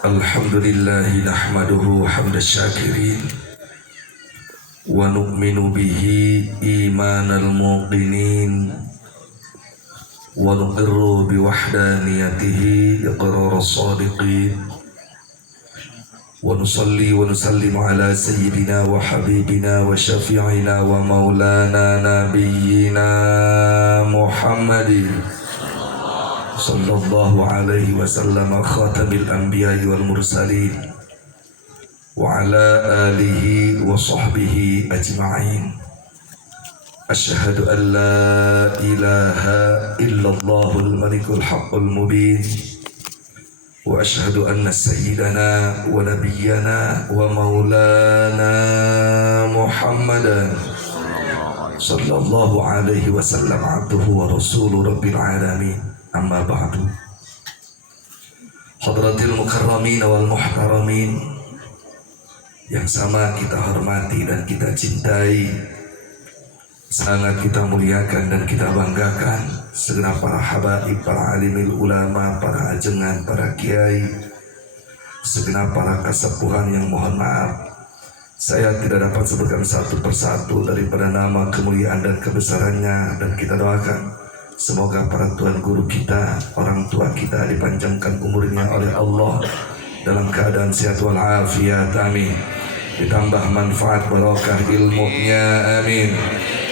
Alhamdulillahi nahmaduhu hamda syakirin wa nu'minu bihi imanal muqinin wa nuqirru biwahdaniyatihi iqrar as-sadiqin wa nusalli wa nusallimu ala sayyidina wa habibina wa syafi'ina wa maulana nabiyyina Muhammadin sallallahu alaihi wasallam khatamil anbiya'i wal mursalin wa ala alihi wa sahbihi ajma'in. Asyhadu an la ilaha illallahul malikul haqqul mubin wa asyhadu anna sayyidana wa nabiyyana wa maulana Muhammadan sallallahu alaihi wasallam abduhu wa rasuluhu rabbil alamin. Amma ba'du. Hadratil mukarramin wal muhtaramin yang sama kita hormati dan kita cintai, sangat kita muliakan dan kita banggakan segenap para habaib, para alimil ulama, para ajengan, para kiai, segenap para kasepuhan yang mohon maaf saya tidak dapat sebutkan satu persatu daripada nama, kemuliaan dan kebesarannya, dan kita doakan semoga para tuan guru kita, orang tua kita dipanjangkan umurnya oleh Allah dalam keadaan sehat walafiat, amin. Ditambah manfaat barokah ilmunya, amin.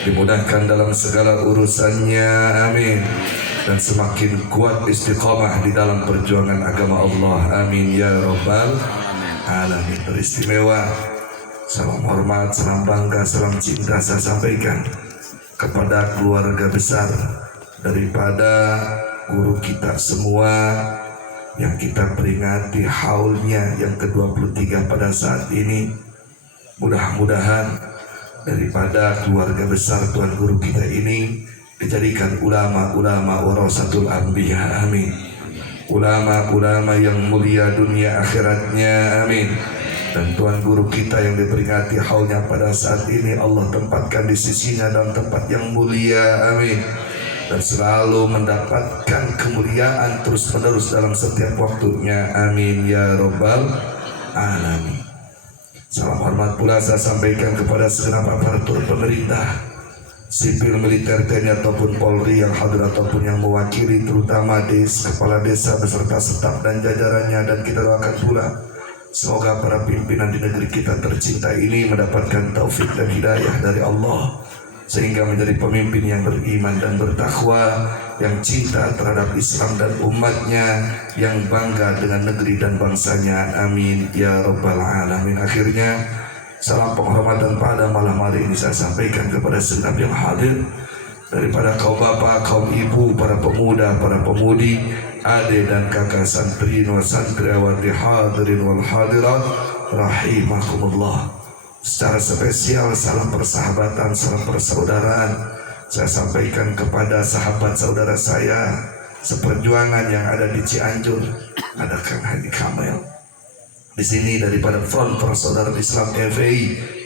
Dimudahkan dalam segala urusannya, amin. Dan semakin kuat istiqamah di dalam perjuangan agama Allah, amin ya rabbal alamin. Teristimewa, salam hormat, salam bangga, salam cinta saya sampaikan kepada keluarga besar daripada guru kita semua yang kita peringati haulnya yang ke-23 pada saat ini. Mudah-mudahan daripada keluarga besar tuan guru kita ini dijadikan ulama-ulama warasatul anbiya, amin. Ulama-ulama yang mulia dunia akhiratnya, amin. Dan tuan guru kita yang diperingati haulnya pada saat ini Allah tempatkan di sisinya dalam tempat yang mulia, amin. Dan selalu mendapatkan kemuliaan terus menerus dalam setiap waktunya, amin ya rabbal alamin. Salam hormat pula saya sampaikan kepada segenap aparatur pemerintah, sipil, militer, TNI ataupun Polri yang hadir ataupun yang mewakili, terutama kepala desa beserta staf dan jajarannya. Dan kita doakan pula semoga para pimpinan di negeri kita tercinta ini mendapatkan taufik dan hidayah dari Allah sehingga menjadi pemimpin yang beriman dan bertakwa, yang cinta terhadap Islam dan umatnya, yang bangga dengan negeri dan bangsanya, amin ya rabbal alamin. Akhirnya salam penghormatan pada malam hari ini saya sampaikan kepada segenap yang hadir, daripada kaum bapak, kaum ibu, para pemuda, para pemudi, adik dan kakak santriin wa santriwati, hadirin wal hadirat rahimakumullah. Secara spesial salam persahabatan, salam persaudaraan saya sampaikan kepada sahabat saudara saya seperjuangan yang ada di Cianjur. Ada Kang Haji Kamel di sini daripada Front Persaudaraan Islam FPI.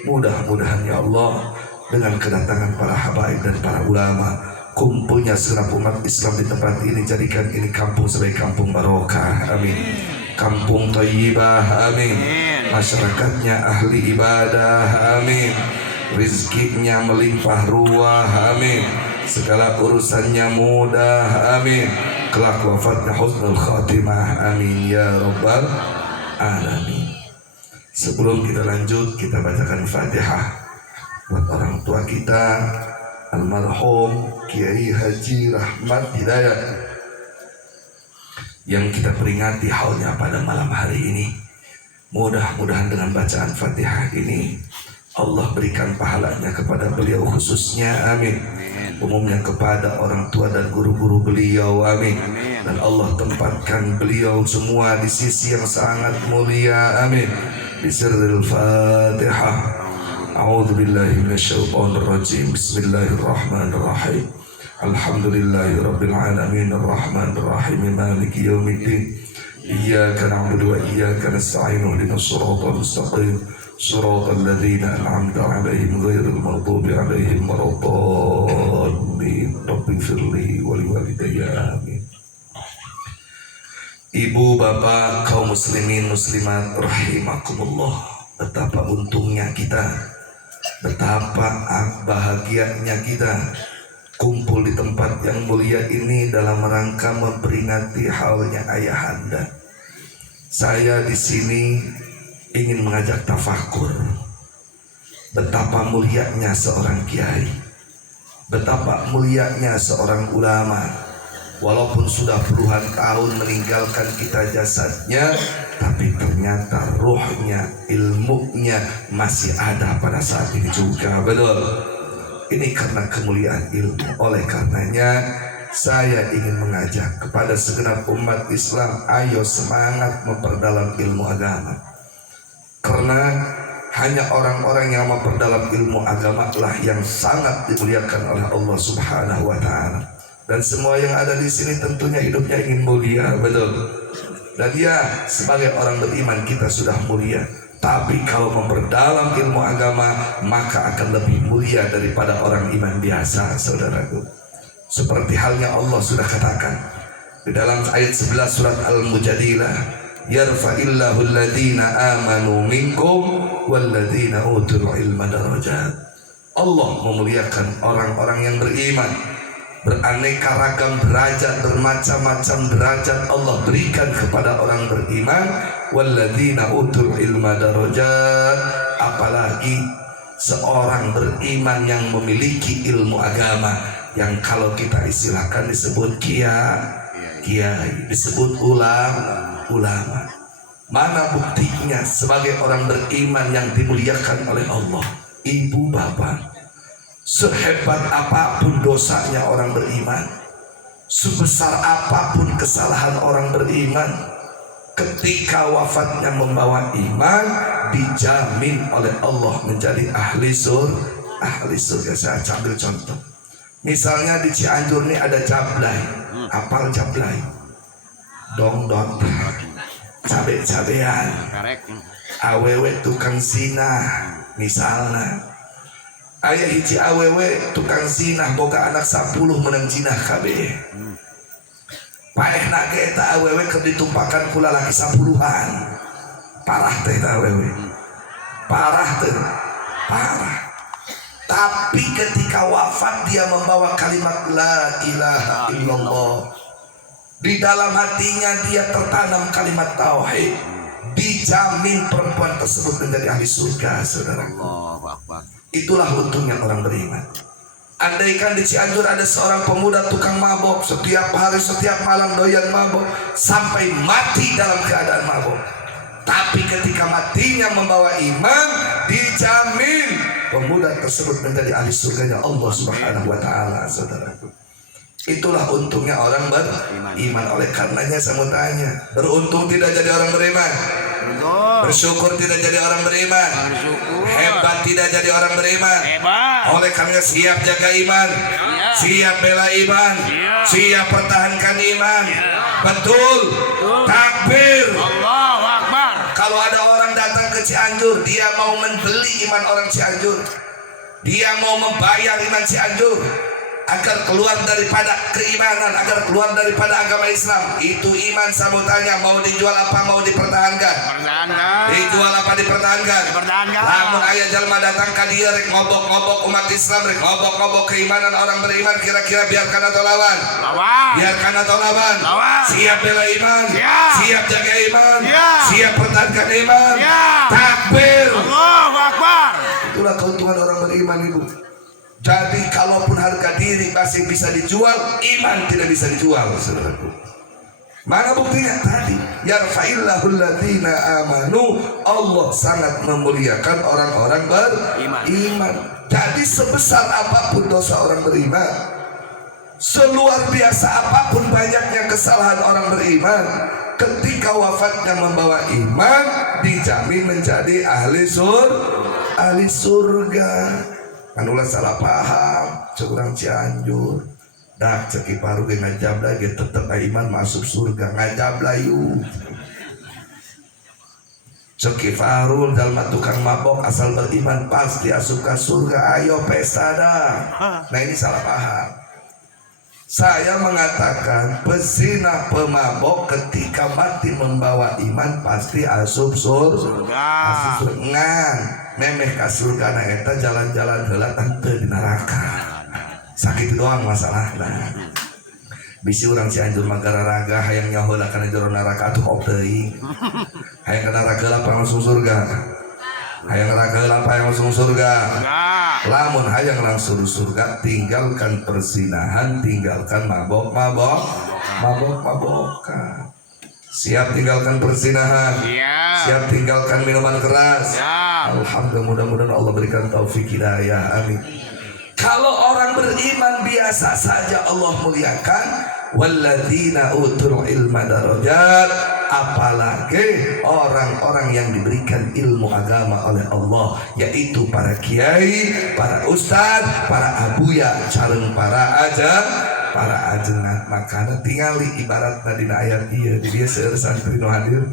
Mudah-mudahan ya Allah dengan kedatangan para habaib dan para ulama, kumpulnya segenap umat Islam di tempat ini, jadikan ini kampung sebagai kampung barokah, amin. Kampung thayyibah, amin. Masyarakatnya ahli ibadah, amin. Rizkinya melimpah ruah, amin. Segala urusannya mudah, amin. Kelak wafatnya husnul khatimah, amin ya rabbal alamin. Sebelum kita lanjut, kita bacakan Fatihah buat orang tua kita almarhum Kiai Haji Rahmat Hidayat yang kita peringati haulnya pada malam hari ini. Mudah-mudahan dengan bacaan Fatihah ini Allah berikan pahalanya kepada beliau khususnya, amin. Umumnya kepada orang tua dan guru-guru beliau, amin. Dan Allah tempatkan beliau semua di sisi yang sangat mulia, amin. Bisirril Fatihah. A'udzu billahi minasyaitonir rajim. Bismillahirrahmanirrahim. Alhamdulillahirabbil alamin arrahmanir rahim maliki yaumiddin. Iyyaka na'budu wa iyyaka nasta'in ihdinas siratal mustaqim siratal ladzina an'amta 'alaihim ghairil maghdubi 'alaihim waladdallin. Rabbighfirli wa liwalidayya, amin. Ibu, bapak, kaum muslimin, muslimat, rahimakumullah. Betapa untungnya kita, betapa bahagianya kita kumpul di tempat yang mulia ini dalam rangka memperingati haulnya ayahanda. Saya di sini ingin mengajak tafakur. Betapa mulianya seorang kiai, betapa mulianya seorang ulama. Walaupun sudah puluhan tahun meninggalkan kita jasadnya, tapi ternyata rohnya, ilmunya masih ada pada saat ini juga. Betul. Ini karena kemuliaan ilmu. Oleh karenanya saya ingin mengajak kepada segenap umat Islam, ayo semangat memperdalam ilmu agama. Karena hanya orang-orang yang memperdalam ilmu agama lah yang sangat dimuliakan oleh Allah Subhanahu wa taala. Dan semua yang ada di sini tentunya hidupnya ingin mulia, betul. Dan ya, sebagai orang beriman kita sudah mulia. Tapi kalau memperdalam ilmu agama, maka akan lebih mulia daripada orang iman biasa, saudaraku. Seperti halnya Allah sudah katakan di dalam ayat 11 surat Al-Mujadilah, yarfa'illahu alladhina amanu minkum walladhina utul ilma darajat. Allah memuliakan orang-orang yang beriman. Beraneka ragam derajat, bermacam-macam derajat Allah berikan kepada orang beriman. Walladzina utul ilma darajat. Apalagi seorang beriman yang memiliki ilmu agama, yang kalau kita istilahkan disebut kiai, disebut ulama. Mana buktinya sebagai orang beriman yang dimuliakan oleh Allah? Ibu, bapak, sehebat apapun dosanya orang beriman, sebesar apapun kesalahan orang beriman, ketika wafatnya membawa iman, dijamin oleh Allah menjadi ahli surga. Saya ambil contoh. Misalnya di Cianjur ini ada Jablay. Apal Jablay? Dong-dong, cabe-cabean, awewe tukang zina, misalnya. Ayah hiji awewe tukang zinah boga anak 10 menang zinah kabeh. Paehna ge eta awewe keur ditumpakan ku lalaki 10-an. Parah teh eta awewe. Parah. Tapi ketika wafat dia membawa kalimat la ilaha illallah. Di dalam hatinya dia tertanam kalimat tauhid. Dijamin perempuan tersebut menjadi ahli surga, saudara. Itulah untungnya orang beriman. Andaikan di Cianjur ada seorang pemuda tukang mabok, setiap hari setiap malam doyan mabok sampai mati dalam keadaan mabok, tapi ketika matinya membawa iman, dijamin pemuda tersebut menjadi ahli surganya Allah Subhanahu wa taala, saudaraku. Itulah untungnya orang beriman. Oleh karenanya saya mau tanya, beruntung tidak jadi orang beriman? Bersyukur tidak jadi orang beriman? Hebat tidak jadi orang beriman? Oleh karena siap jaga iman, siap bela iman, siap pertahankan iman. Betul. Takbir. Allahu Akbar. Kalau ada orang datang ke Cianjur, dia mau membeli iman orang Cianjur, dia mau membayar iman Cianjur agar keluar daripada keimanan, agar keluar daripada agama Islam. Itu iman. Saya mau tanya, mau dijual apa mau dipertahankan? Dijual apa dipertahankan? Namun ayah jalma datang ke dia rek ngobok-ngobok umat Islam, rek ngobok-ngobok keimanan orang beriman, kira-kira biarkan atau lawan? Biarkan atau lawan? Siap bela iman, siap jaga iman, siap pertahankan iman. Takbir. Allahu Akbar. Itulah keuntungan orang beriman, ibu. Jadi kalaupun harga diri masih bisa dijual, iman tidak bisa dijual, saudaraku. Mana buktinya? Tadi yarfa'illahu alladhina amanu. Allah sangat memuliakan orang-orang beriman. Jadi sebesar apapun dosa orang beriman, seluar biasa apapun banyaknya kesalahan orang beriman, ketika wafatnya membawa iman, dijamin menjadi ahli surga. Anulah salah paham, seorang Cianjur, dak ceki paru ge ngajab lagi tetep iman masuk surga, ngajab layu. Ceki Farul dalam tukang mabok asal beriman pasti asup ke surga. Ayo pesta dah. Nah ini salah paham. Saya mengatakan pezina pemabok ketika secara batin membawa iman pasti asup surga. Asup ngan memeh ka surga na eta jalan-jalan heula teu di neraka. Sakit doang masalahna. Bisi urang Cianjur Magara Raga hayang nyahola kana jero neraka atuh op teuing. Hayang ka neraka heula langsung surga. Hayang neraka heula langsung surga. Lamun hayang langsung surga tinggalkan persinahan, tinggalkan mabok-mabokan. Siap tinggalkan persinahan, siap tinggalkan minuman keras. Alhamdulillah, mudah-mudahan Allah berikan taufik hidayah, amin. Kalau orang beriman biasa saja Allah muliakan. Walladzina utul ilma darajat, apalagi orang-orang yang diberikan ilmu agama oleh Allah, yaitu para kiai, para ustad, para abuya, calon para ajengan. Makanya tinggali ibaratna dina ayat ieu di dia seueur santri nu hadir.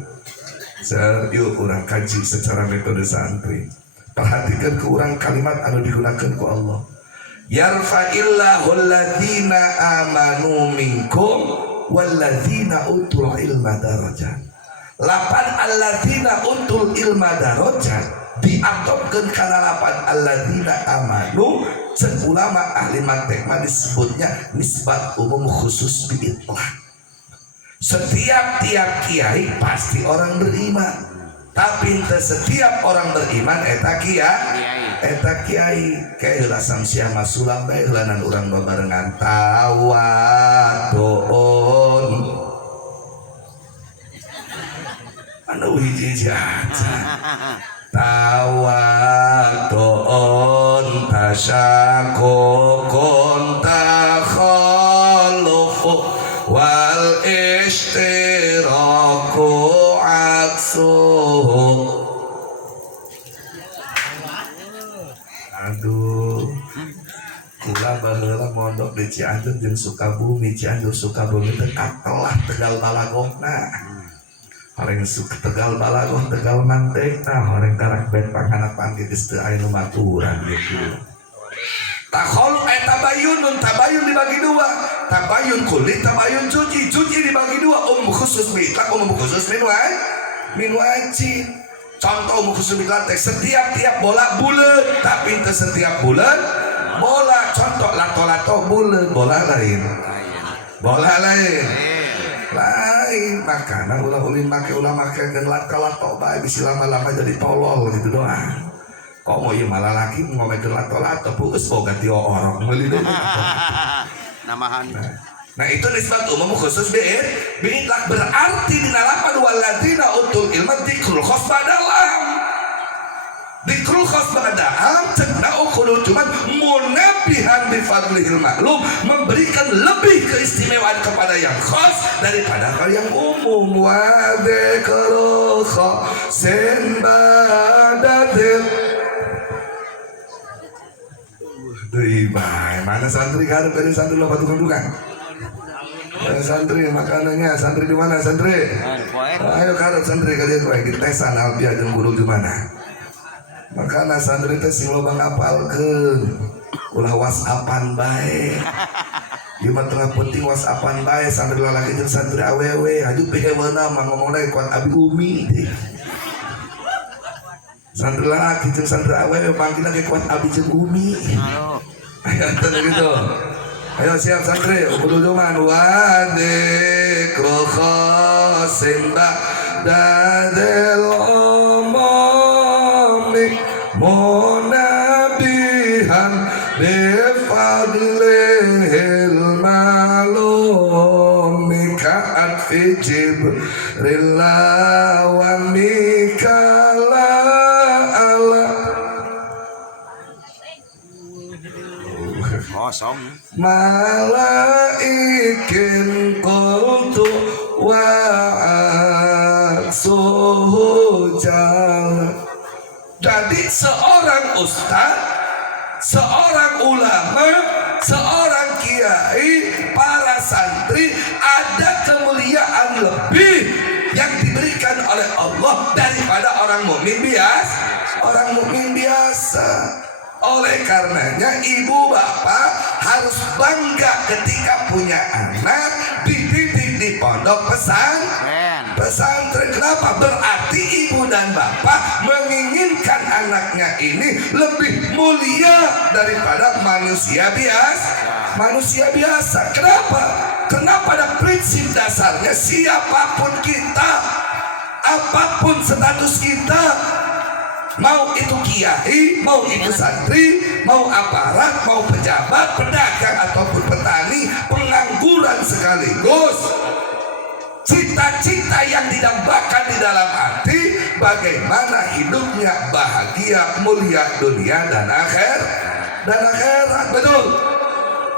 Seueur yuk urang kaji secara metode santri. Perhatikan ke urang kalimat anu digunakan ku Allah. Yarfa'illahu alladzina amanu minkum walladzina utul ilma darajat. Lapan alladzina utul ilma darajat diatopkeun kana lapan alladzina amanu. Cek ulama ahli mantek mah disebutnya nisbat umum khusus biitlaq. Setiap tiap kiai pasti orang beriman, tapi setiap orang beriman eta kiai kayak heula samsia masulam bae heulanan urang babarengan tawadun anu hiji aja tawadun tasyakukun takhallufu wal ishtiraku aksuhu. Aduh, kula baheula mondok di Cianjur jeung Sukabumi. Cianjur Sukabumi teh katelah Tegal Balagongna. Horeng Tegal Balagong Tegal Mantekna, horeng karak ben panganapan geus teu aya nu maturan gitu. Takholu tabayun dibagi dua. Tabayun kulit, tabayun cuci dibagi dua. Khusus bitlak, khusus min wajib. Contoh khusus bitlak setiap bola bulat, tapi itu setiap bulan bola. Contoh lato bulat, bola lain. Makanya ulah-ulin make dan lato bae bisa lama-lama jadi tolol gitu doang. Kok mau ieu malah laki ngomekeun lato-lato geus boga ti orok meuli deui. Namahan. Nah itu nisbat umum khusus bitlak berarti dina lapan walladzina utul ilma dzikrul khas badalam. Dzikrul khas badalam cenah kudu cuman munabihan bi fadlihil ma'lum, memberikan lebih keistimewaan kepada yang khas daripada yang umum. Wa dzikrul khasin badatil. Deui bae mana santri karep dari santri lo tukang-tukang. Santri makanannya, santri di mana santri? Ayo karep santri kalian kowe ditesan albiah jeung guru di mana? Makana santri teh sing loba ngapalkeun. Ulah WhatsAppan bae. Ieu mah tengah penting WhatsAppan bae santri lalaki jeung santri awewe, haju peheweuna mah ngomongna kuat abi umi deh. Santri lalaki jeung santri awewe panggilna ge kuat abi jeung umi. Ayo gitu. Ayo siap santri, kuduman wa dzikrul khasin ba'dal ummi munabihan bi fadlihil ma'lumi ka'at fi jibril wa mikala ala kosong malaikin qultu wa aksuhu jalan. Jadi seorang ustaz, seorang ulama, seorang kiai, para santri ada kemuliaan lebih yang diberikan oleh Allah daripada orang mukmin biasa. Oleh karenanya ibu bapak harus bangga ketika punya anak dididik di pondok pesantren. pesantren. Kenapa? Berarti ibu dan bapak menginginkan anaknya ini lebih mulia daripada manusia biasa. Kenapa? Karena pada prinsip dasarnya siapapun kita, apapun status kita, mau itu kiai, mau itu santri, mau aparat, mau pejabat, pedagang ataupun petani, pengangguran sekaligus, cita-cita yang didambakan di dalam hati bagaimana hidupnya bahagia, mulia dunia dan akhirat. Betul.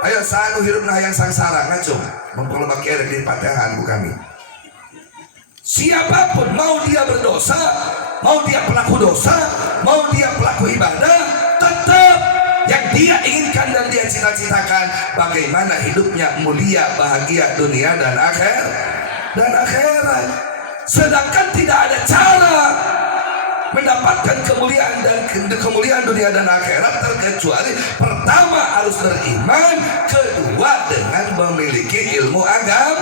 Ayo sanu hidup nah yang sangsara ngacung memperlebak erek di patehan bukan ini. Siapapun, mau dia berdosa, mau dia pelaku dosa, mau dia pelaku ibadah, tetap yang dia inginkan dan dia cita-citakan bagaimana hidupnya mulia, bahagia dunia dan akhirat. Sedangkan tidak ada cara mendapatkan kemuliaan dunia dan akhirat terkecuali pertama harus beriman, kedua dengan memiliki ilmu agama.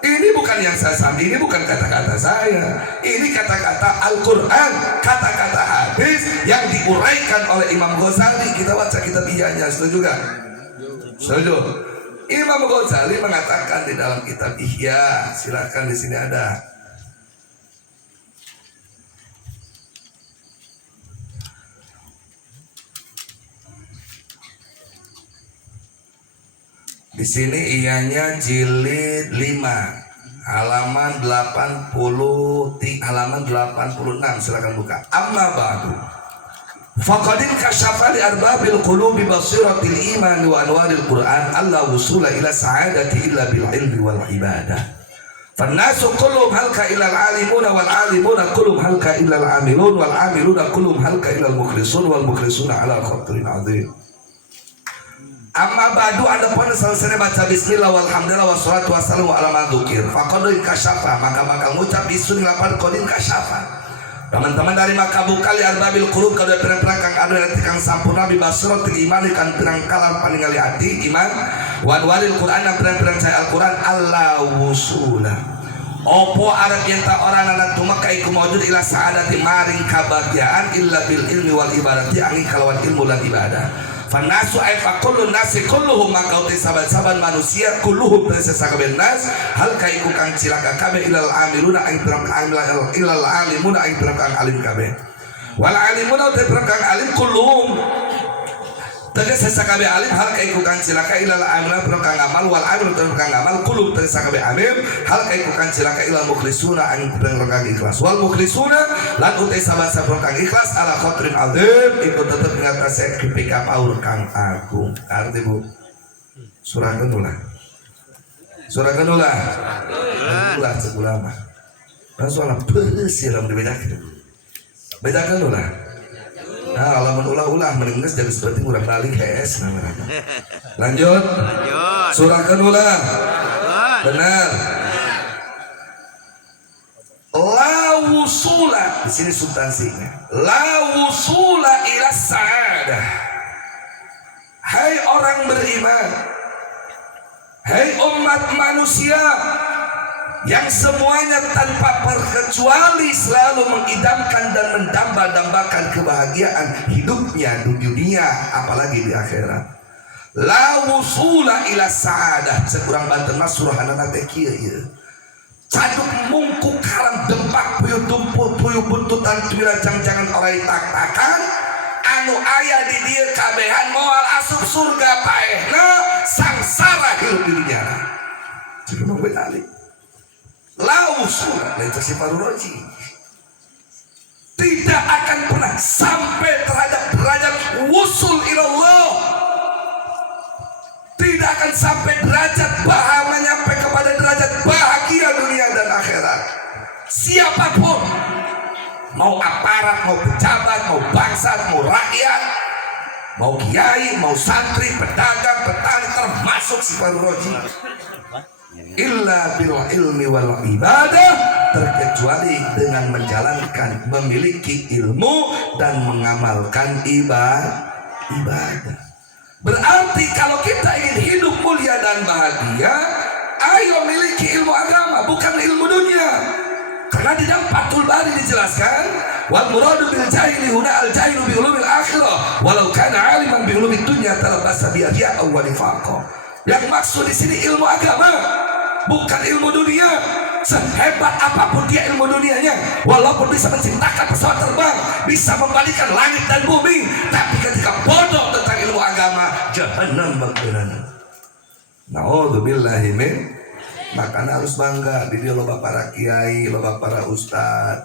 Ini bukan yang saya sambil, ini bukan kata-kata saya, ini kata-kata Al-Quran, kata-kata hadis yang diuraikan oleh Imam Ghazali. Kita baca kitab Ihya-nya, setuju gak? Setuju. Imam Ghazali mengatakan di dalam kitab Ihya, silakan di sini ada. Di sini Ihya-nya jilid 5 halaman 86, silakan buka. Amma ba'du faqadin kasyafa li arbabil qulubi basiratil iman wa anwaril Qur'an alla wusula ila sa'adati illa bil ilmi wal ibadah. Fannasu kullum halka ilal alimuna wal alimuna kullum halka ilal amilun wal amiluna kullum halka ilal mukhlisun wal mukhlisuna ala khatrin azim. Amma ba'du, adapun selesai baca bismillah walhamdulillah wassalatu wassalamu ala man dzukir faqadin kasyafa, maka bakal ngucap isun lapar qadin kasyafa. Teman-teman dari maka bukali arbabil qulub kada perang kang ada nanti kang sampurna bi basratil iman kan perang kalam paningali ati iman wan waril Qur'an dan perang saya Al-Qur'an Allah wusula. Opo arep yen ta orang anak tumaka iku maujud ila sa'adati maring kabahagiaan illa bil ilmi wal ibadati angin kalawan ilmu lan ibadah. Fanasu ay fakulun nasi kulluhum, maka uti saban-saban manusia kulluhum tersesakaben nas hal kaiku kang cilaka kabe ilal amiluna ang terang ilal alimuna ang terang alim kabe wal alimuna uti terang alim kulluhum tersesakabe alim hal kaiku kang cilaka ilal amiluna terang amal wal amil terang amal kulluhum tersesakabe alim hal kaiku kang cilaka ilal mukhlisuna ang terang ikhlas wal mukhlisuna lan uti saban-saban kang ikhlas ala khatrin azim itu tetap ngatasi kepika paur kang agung. Arti bu surah kedua sebulan dan soal bersih dalam bedakan ulah. Nah, alaman ulah meninggal jadi seperti urang balik KS namanya. Lanjut. Surah kedua benar. La wusula, di sini substansinya. La wusula ila sa'adah. Hai orang beriman, hai umat manusia yang semuanya tanpa terkecuali selalu mengidamkan dan mendamba-dambakan kebahagiaan hidupnya di dunia apalagi di akhirat. La wusula ila sa'adah, sekurang banten mas surah anak-anak kieu ieu. Caduk mungkuk karam dempak puyuh tumpul puyuh buntutan tuira jangan oleh tak-takan anu ayah di dia kabehan moal asup surga paehna sangsara hidup di dunia. Jadi mau benali lausul lain tersifaru roji tidak akan pernah sampai terhadap derajat wusul ilallah, tidak akan sampai derajat menyampai kepada derajat bahagia dunia dan akhirat. Siapapun, mau aparat, mau pejabat, mau bangsa, mau rakyat, mau kiai, mau santri, pedagang, petani, termasuk sifat roji, illa bil ilmi wal ibadah, terkecuali dengan menjalankan, memiliki ilmu dan mengamalkan ibadah. Berarti kalau kita ingin hidup mulia dan bahagia, ayo miliki ilmu agama. agama, bukan ilmu dunia. Karena di dalam Fathul Bari dijelaskan, wal muradu bil jahili huna al jahilu bi ulumil akhirah walau kana aliman bi ulumid dunya talabasa bi riya aw nifaqa. Yang maksud di sini ilmu agama, bukan ilmu dunia. Sehebat apapun dia ilmu dunianya, walaupun bisa menciptakan pesawat terbang, bisa membalikan langit dan bumi, tapi ketika bodoh tentang ilmu agama, jahannam bagirana. Naudzubillahi min. Makanya harus bangga di dia loba para kiai, loba para ustad,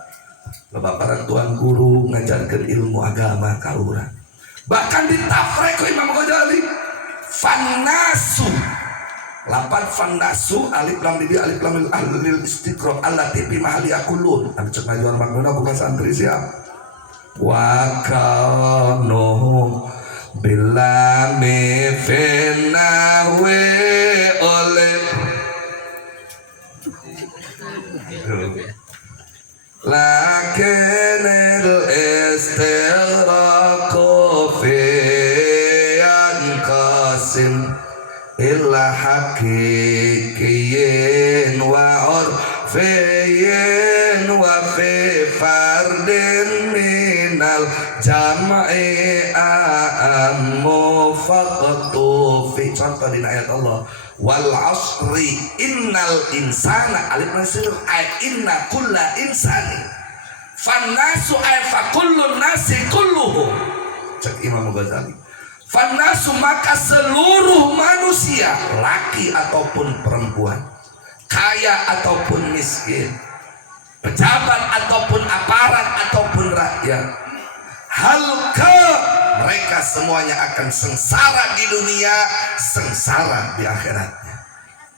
loba para tuan guru ngajarkan ilmu agama ka urang. Bahkan ditafrek ku Imam Ghazali, fannasu, lapan fannasu alif lam di alif lam lil istiqra allati fi mahalli aqulun. Anu cek ngajuan makna bukan santri siap. Wa kanu bila mefenawe oleh lakin al-istighraqu fi anqasim illa haqiqiyin wa urfiyin wa fi fardin minal jam'i a'ammu faqtu fi. Contoh di ayat Allah, wal asri innal insana alif nasir ay inna kulla insani fannasu ay fa kullun nasi kulluhum. Cek Imam Ghazali, fannasu maka seluruh manusia, laki ataupun perempuan, kaya ataupun miskin, pejabat ataupun aparat ataupun rakyat, halka mereka semuanya akan sengsara di dunia, sengsara di akhiratnya.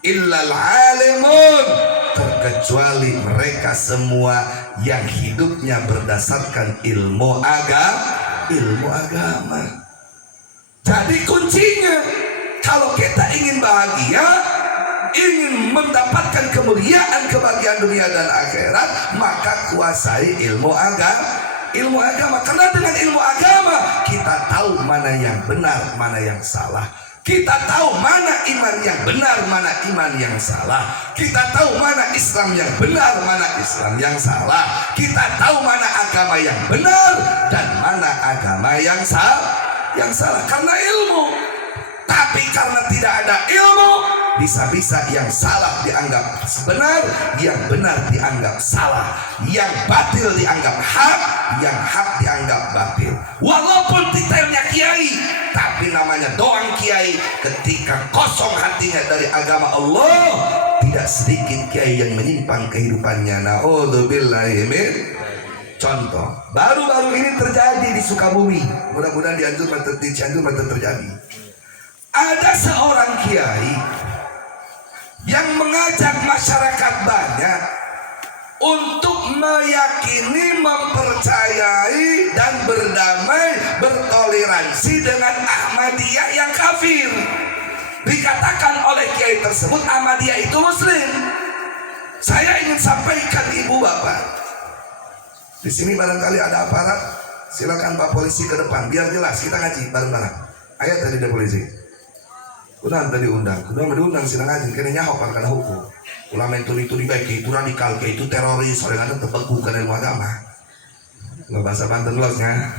Illal alimun, terkecuali mereka semua yang hidupnya berdasarkan ilmu agama. Jadi kuncinya, kalau kita ingin bahagia, ingin mendapatkan kemuliaan, kebahagiaan dunia dan akhirat, maka kuasai ilmu agama. Karena dengan ilmu agama kita tahu mana yang benar, mana yang salah. Kita tahu mana iman yang benar, mana iman yang salah. Kita tahu mana Islam yang benar, mana Islam yang salah. Kita tahu mana agama yang benar dan mana agama yang salah karena ilmu. Tapi karena tidak ada ilmu, bisa-bisa yang salah dianggap benar, yang benar dianggap salah, yang batil dianggap hak, yang hak dianggap batil. Walaupun titelnya kiai, tapi namanya doang kiai. Ketika kosong hatinya dari agama Allah, tidak sedikit kiai yang menyimpang kehidupannya. Naudzubillahi min. Contoh, baru-baru ini terjadi di Sukabumi. Mudah-mudahan di Cianjur terjadi. Ada seorang kiai yang mengajak masyarakat banyak untuk meyakini, mempercayai dan berdamai, bertoleransi dengan Ahmadiyah yang kafir. Dikatakan oleh kiai tersebut Ahmadiyah itu muslim. Saya ingin sampaikan ibu bapak, di sini barangkali ada aparat, silakan Pak Polisi ke depan biar jelas kita ngaji bareng-bareng. Ayat tadi ada polisi. Udah tadi diundang sidang ngaji, kena nyahok karena hukum. Ulama itu baik, itu radikal, itu teroris, orang ada terbeku karena ilmu agama. Nggak bahasa Banten losnya.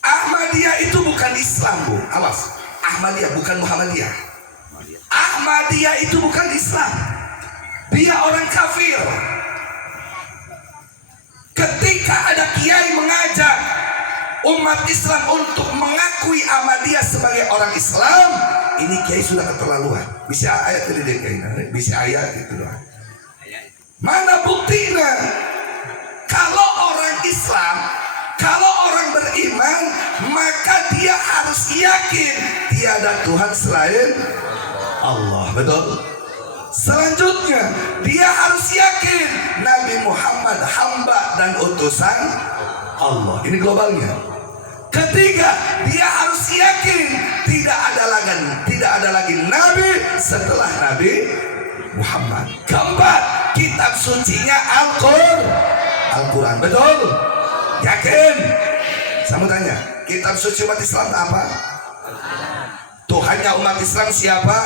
Ahmadiyah itu bukan Islam, Bu. Awas, Ahmadiyah bukan Muhammadiyah. Ahmadiyah itu bukan Islam. Dia orang kafir. Ketika ada kiai mengajak umat Islam untuk mengakui Ahmadiyah sebagai orang Islam, ini kiai sudah keterlaluan. Bisa ayat tadi dia kiai, bisa ayat itu doang. Mana buktinya? Kalau orang Islam, kalau orang beriman, maka dia harus yakin tiada Tuhan selain Allah. Betul? Selanjutnya, dia harus yakin Nabi Muhammad hamba dan utusan Allah. Ini globalnya. Ketiga, dia harus yakin tidak ada lagi nabi setelah Nabi Muhammad. Keempat, kitab sucinya Al-Quran. Betul? Yakin? Saya mau tanya, kitab suci umat Islam apa? Tuhannya umat Islam siapa?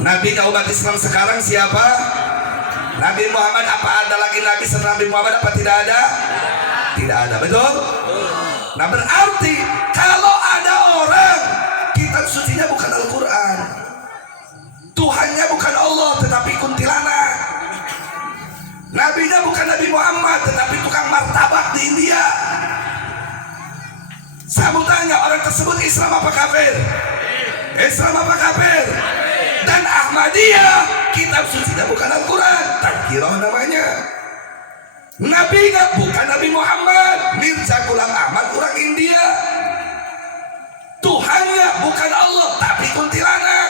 Nabinya umat Islam sekarang siapa? Nabi Muhammad. Apa ada lagi nabi setelah Nabi Muhammad? Apa tidak ada? Tidak ada, betul? Nah berarti kalau ada orang kitab sucinya bukan Al-Quran, Tuhannya bukan Allah tetapi kuntilanak, nabinya bukan Nabi Muhammad tetapi tukang martabak di India, saya mau tanya, orang tersebut Islam apa kafir? Islam apa kafir? Dan Ahmadiyah kitab sucinya bukan Al-Quran, Tadhkirah namanya. Nabinya bukan Nabi Muhammad, Mirza Ghulam Ahmad orang India. Tuhannya bukan Allah tapi kuntilanak.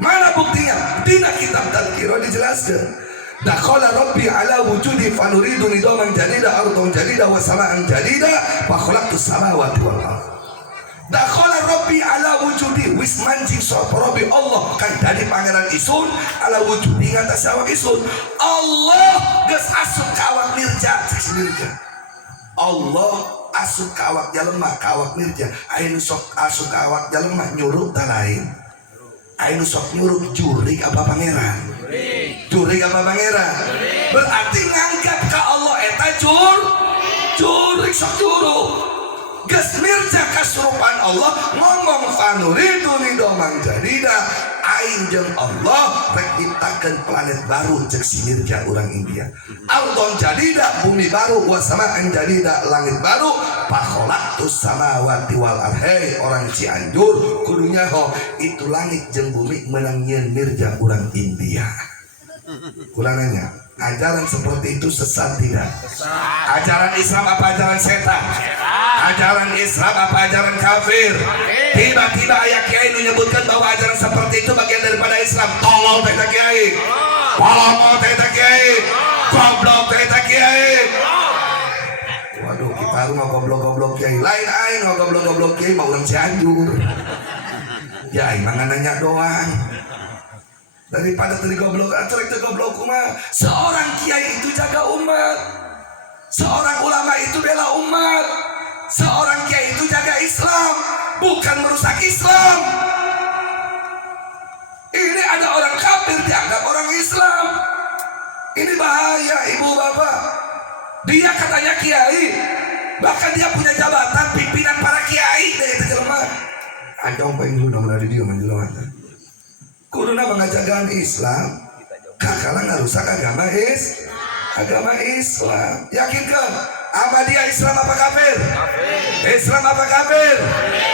Mana buktinya? Di kitab Tadhkirah dijelaskan. Dakhala Rabbi ala wujudi fanuridu nidaman jadida ardon jadida wa sama'an jadida fa khalaqtus samawati wal ardh. Dakhala Rabbi ala wujudi wis mancing sapa Rabbi Allah kan dari pangeran isun ala wujudi ngatas awak isun. Allah geus asup ka awak Mirja, Allah asup ka awak jalema, ka awak Mirja. Anu sok asup ka awak jalema nyuruh ta lain. Anu sok nyuruh jurig apa pangeran? Jurig apa pangeran? Berarti ngangkat ka Allah eta jurig sok juruh. Ges Mirja kasurupan Allah ngomong fanuridu nidomang jadida aing jeung Allah rek nyiptakeun planet baru cek si Mirja orang India. Ardon jadida bumi baru wa sama'an jadida langit baru fa khalaqtus samawati wal ardh. Orang Cianjur kudunya itu langit jeung bumi meunang nyieun Mirja orang India. Kula nanya, ajaran seperti itu sesat tidak? Ajaran Islam apa ajaran setan? Ajaran Islam apa ajaran kafir? Tiba-tiba ayah kiai menyebutkan bahwa ajaran seperti itu bagian daripada Islam. Tolong teta kiai, tolong teta kiai, goblok teta kiai. Waduh, kita harus mau goblok kiai. Lain aing mau goblok kiai mau orang Cianjur. Ya aing mangan nanya doang. Daripada tadi goblok, acarek goblok mah. Seorang kiai itu jaga umat, seorang ulama itu bela umat, seorang kiai itu jaga Islam, bukan merusak Islam. Ini ada orang kafir dianggap orang Islam. Ini bahaya ibu bapak. Dia katanya kiai, bahkan dia punya jabatan pimpinan para kiai. Dia itu jelema. Anjong pengen lu nomor di dia menjelaskan. Kuduna mengajarkan Islam, kakala ngarusak agama Islam. Yakinkan Ahmadiyah Islam apa kafir? Islam apa kafir?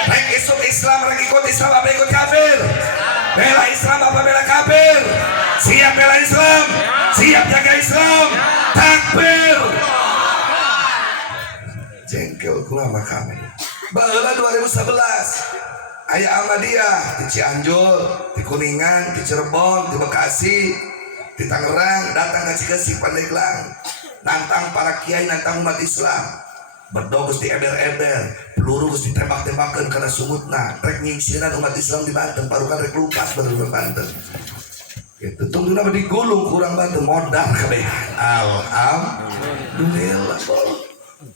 Rek isuk Islam, rek ikut Islam apa ikut kafir? Bela Islam apa bela kafir? Siap bela Islam, siap jaga Islam. Takbir. Jengkel kula mah kami. Baheula 2011 aya Ahmadiyah di Cianjur, di Kuningan, di Cirebon, di Bekasi, di Tangerang, datang ke Cikesik Pandeglang, nantang para kiai, nantang umat Islam. Berdoa di eber-eber, peluru ditembak-tembakan karena sumutna, rek nyingsiran umat Islam di Banten, parukan rek lupas bener Banten. Itu tunggu nama digulung kurang Banten modal kebehan. Alhamdulillah.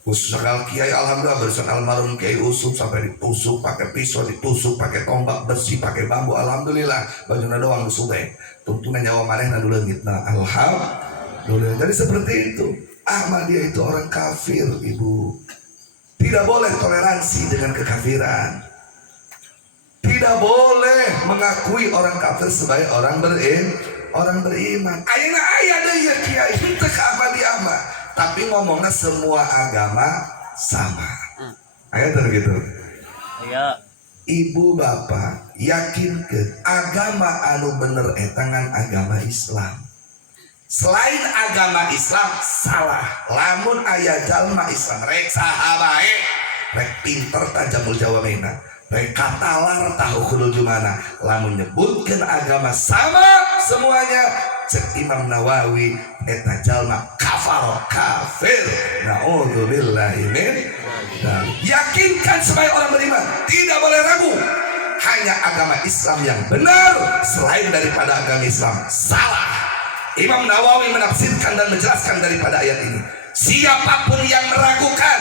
Usaha kiai alhamdulillah berusaha almarhum kiai Usuf sampai ditusuk pakai pisau, ditusuk pakai tombak besi, pakai bambu, alhamdulillah bajuna doang sudah tuntunan nyawa manehna nu leungitna alhamdulillah. Jadi seperti itu. Ahmadiyah itu orang kafir ibu, tidak boleh toleransi dengan kekafiran, tidak boleh mengakui orang kafir sebagai orang beriman. Ayeuna aya deui ya kiai henteu ka Ahmadiyah mah, tapi ngomongnya semua agama sama. Ayat gitu. Iya. Ibu bapak yakin ke agama anu bener etangan agama Islam. Selain agama Islam salah. Lamun aya jalma Islam rek saha bae, rek pinter tajamul jawabena, rek katalar tahu kudu gimana. Lamun nyebutkeun agama sama semuanya, cek Imam Nawawi eta jalma kafir. Naudzubillahi min dzalik. Yakinkan sebagai orang beriman, tidak boleh ragu. Hanya agama Islam yang benar, selain daripada agama Islam salah. Imam Nawawi menafsirkan dan menjelaskan daripada ayat ini, siapapun yang meragukan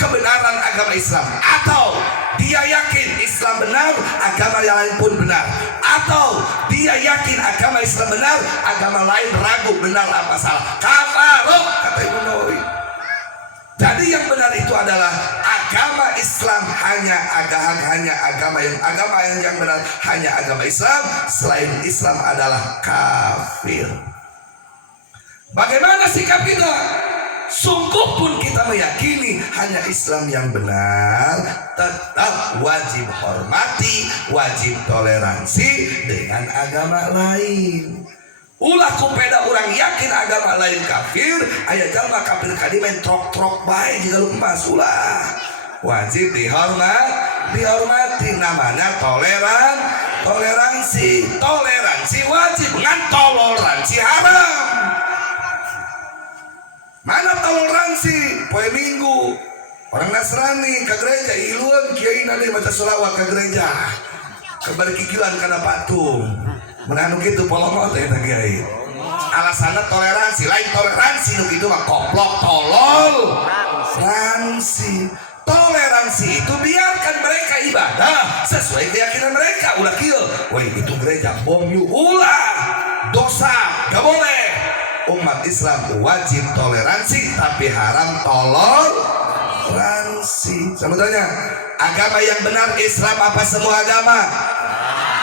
kebenaran agama Islam atau dia yakin Islam benar, agama yang lain pun benar, atau dia yakin agama Islam benar, agama lain ragu benar apa salah, kafaroh kata Imam Nawawi. Jadi yang benar itu adalah agama Islam, hanya agama yang benar hanya agama Islam, selain Islam adalah kafir. Bagaimana sikap kita? Sungguh pun kita meyakini hanya Islam yang benar, tetap wajib hormati, wajib toleransi dengan agama lain. Ulah kupeda orang yakin agama lain kafir, aya jalma kafir kadi main trok-trok bae jika lu emas, ulah wajib dihormati, namanya toleransi wajib, ngan toleransi haram. Mana toleransi? Poe Minggu orang Nasrani ke gereja iluan kiai nade maca sholawat ke gereja, keberkikilan kana patung menanu kitu polomot eta kiai. Alasanna toleransi, lain toleransi nu kitu mah koplok tolol. Toleransi itu biarkan mereka ibadah sesuai keyakinan mereka. Ulah kieu, wah itu gereja bom yu, ulah dosa, gak boleh. Umat Islam wajib toleransi tapi haram toleransi. Saya tanya, agama yang benar Islam apa semua agama?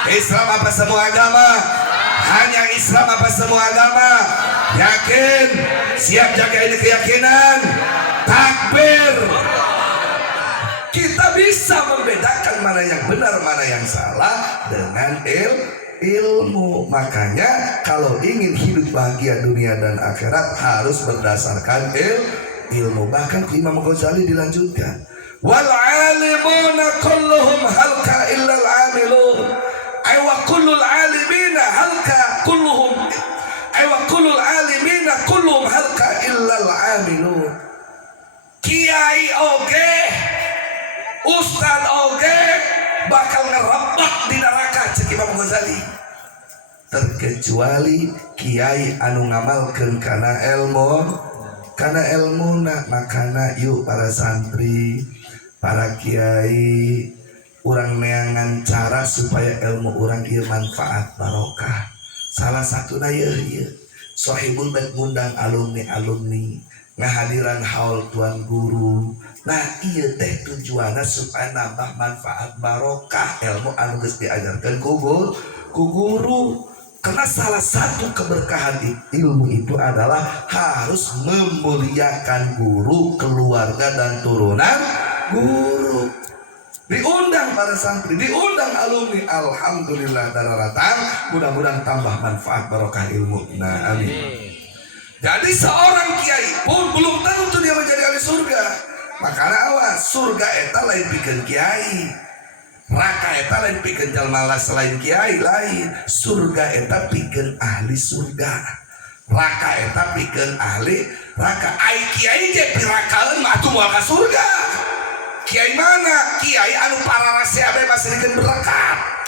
Islam apa semua agama? Hanya Islam apa semua agama? Yakin? Siap jaga ini keyakinan? Takbir. Kita bisa membedakan mana yang benar, mana yang salah dengan ilmu. Makanya kalau ingin hidup bahagia dunia dan akhirat harus berdasarkan ilmu. Bahkan Imam Ghazali dilanjutkan, wal alimuna kulluhum halka illal amilun, ay wa kullul alimina halka kulluhum, ay wa kullul alimina kulluhum halka illal amilun. Kiai oge, ustad oge bakal ngerebak di neraka cek Imam Ghazali, terkecuali kiai anu ngamalkeun kana ilmuna. Makana yuk para santri, para kiai, urang neangan cara supaya ilmu urang ieu manfaat barokah. Salah satuna ieu Sohibul Bait ngundang alumni ngahadiran haul tuan guru. Nah iya teh tujuannya supaya nambah manfaat barokah ilmu anu geus diajarkeun ku guru. Karena salah satu keberkahan ilmu itu adalah harus memuliakan guru, keluarga dan turunan guru. Diundang para santri, diundang alumni, alhamdulillah dararatan, mudah-mudahan tambah manfaat barokah ilmu. Nah amin. Jadi seorang kiai pun belum tentu dia menjadi ahli surga. Makanya awas, surga eta lain pikeun kiai, raka eta lain pikeun jalma selain kiai lain. Surga eta pikeun ahli surga, raka eta pikeun ahli raka. Ai kiai ge pirakaeun mah atuh moal ka surga. Kiai mana? Kiai anu pararase abe masih dikeun berkat.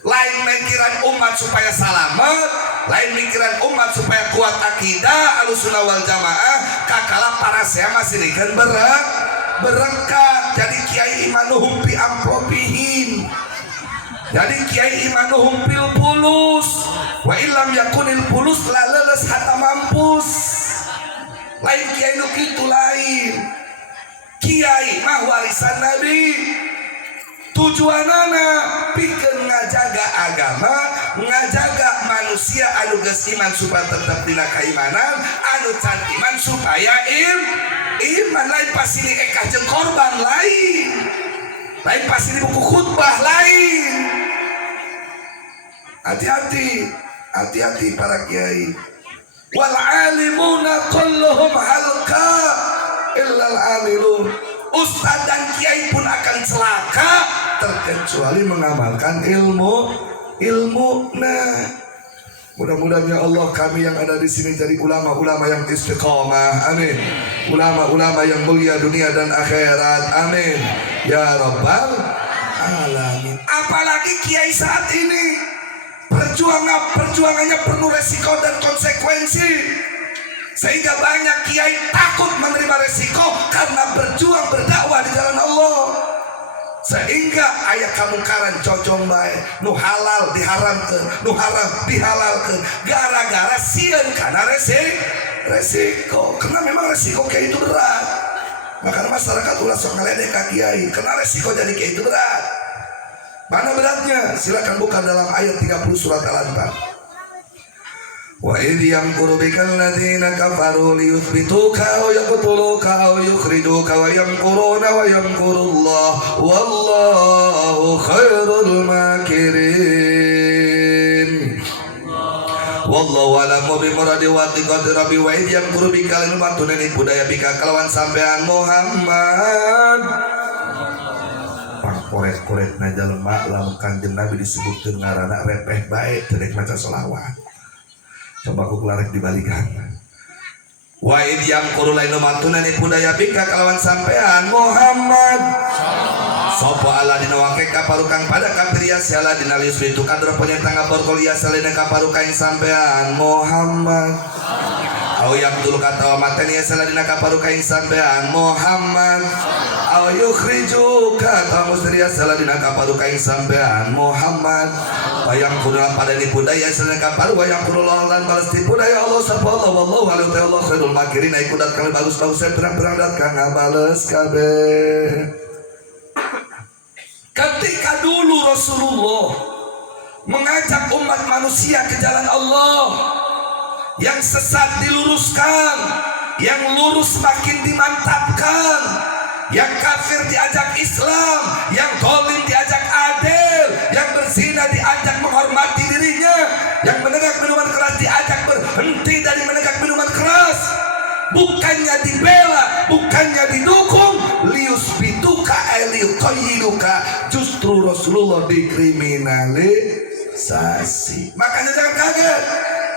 Lain mikiran umat supaya selamat, lain mikiran umat supaya kuat akidah Ahlussunnah wal Jamaah, kakala para saya masih dikeun berengkat. Jadi kiai imanuhum pi amplopihin, jadi kiai imanuhum pil pulus, wa illam yakunil pulus la leles hata mampus. Lain kiai nu kitu lain. Kiai mah warisan Nabi, tujuanana pikeun ngajaga agama, ngajaga manusia anu geus iman supaya tetap dina kaimanan, anu can iman supaya iman. Lain pasti di ekah jeung korban lain pasti di buku khutbah lain. Hati-hati para kiai. Wal alimuna kulluhum halka illal amilun. Ustaz dan kiai pun akan celaka terkecuali mengamalkan ilmu. Nah, mudah-mudahan ya Allah kami yang ada di sini jadi ulama-ulama yang istiqomah. Amin. Ulama-ulama yang mulia dunia dan akhirat. Amin. Ya Rabbal alamin. Apalagi kiai saat ini perjuangannya penuh resiko dan konsekuensi, sehingga banyak kiai takut menerima resiko karena berjuang berdakwah di jalan Allah. sehingga aya kamungkaran cocong bae nu halal diharamkeun, nu haram dihalalkeun gara-gara sieun kana resiko. Karena memang resiko kayak itu berat. Makanya masyarakat ulah sok ngaledek ka kiai karena resiko jadi kayak itu berat. Mana beratnya? Silakan buka dalam ayat 30 surat Al-Anfal. Wa idh yamkuru bikal ladzina kafaru liyuthbituka aw yaqtuluka aw yukhrijuka wa yamkuruna wa yamkurullah wallahu khairul makirin. Wallahu a'lamu bimuradi wa tiqati rabbi. Wa idh yamkuru bikal matuna ni budaya bika kalawan sampean Muhammad koret-koret na jalema lamun Kanjeng Nabi disebutkeun ngaranna repeh bae teu rek maca selawat. Coba aku kelarek dibalikan. Wa idh yamkuru lain matuna ni budaya bika kalawan sampean Muhammad sopo Allah dina wake kaparukang pada kapiria siala dina lius itu kadro penyentang ngapor kuliah salina kaparukang sampean Muhammad au yaqtul kata mateni siala dina kaparukang sampean Muhammad au yukhrijuka ta mustria siala dina kaparukang sampean Muhammad bayang kurang pada ni budaya siala kapar bayang kurang lan balas ti budaya Allah subhanahu wallahu alaihi Allah khairul makirin ai kudat kali bagus-bagus perang-perang dat kang ngabales kabeh. Ketika dulu Rasulullah mengajak umat manusia ke jalan Allah, yang sesat diluruskan, yang lurus makin dimantapkan, yang kafir diajak Islam, yang zalim diajak adil, yang berzina diajak menghormati dirinya, yang menegak minuman keras diajak berhenti dari menegak minuman keras. Bukannya dibela, bukannya didukung, liusbituka liuqayyiduka, justru Rasulullah dikriminalisasi. Makanya jangan kaget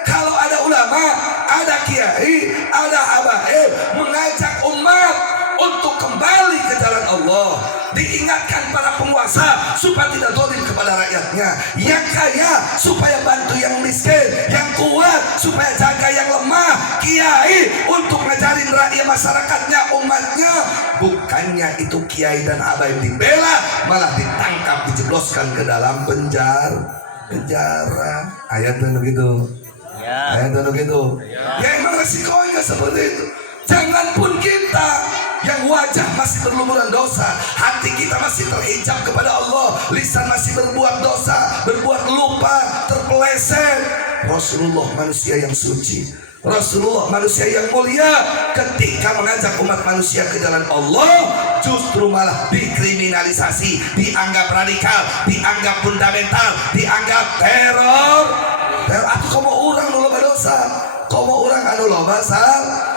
kalau ada ulama, ada kiai, ada habaib mengajak umat untuk kembali ke jalan Allah, diingatkan para penguasa supaya tidak zalim kepada rakyatnya, yang kaya supaya bantu yang miskin, yang kuat supaya jaga yang lemah, kiai untuk ngajarin rakyat masyarakatnya, umatnya. Bukannya itu kiai dan habaib dibela, malah ditangkap, dijebloskan ke dalam penjara. Ayatnya begitu. Ayatnya begitu. Ya emang resikonya seperti itu. Jangan pun kita yang wajah masih berlumuran dosa, hati kita masih terhijab kepada Allah, lisan masih berbuat dosa, berbuat lupa, terpeleset. Rasulullah manusia yang suci, Rasulullah manusia yang mulia, ketika mengajak umat manusia ke jalan Allah justru malah dikriminalisasi, dianggap radikal, dianggap fundamental, dianggap teror. Atau kamu orang dulu berdosa, kamu orang anu loba salah.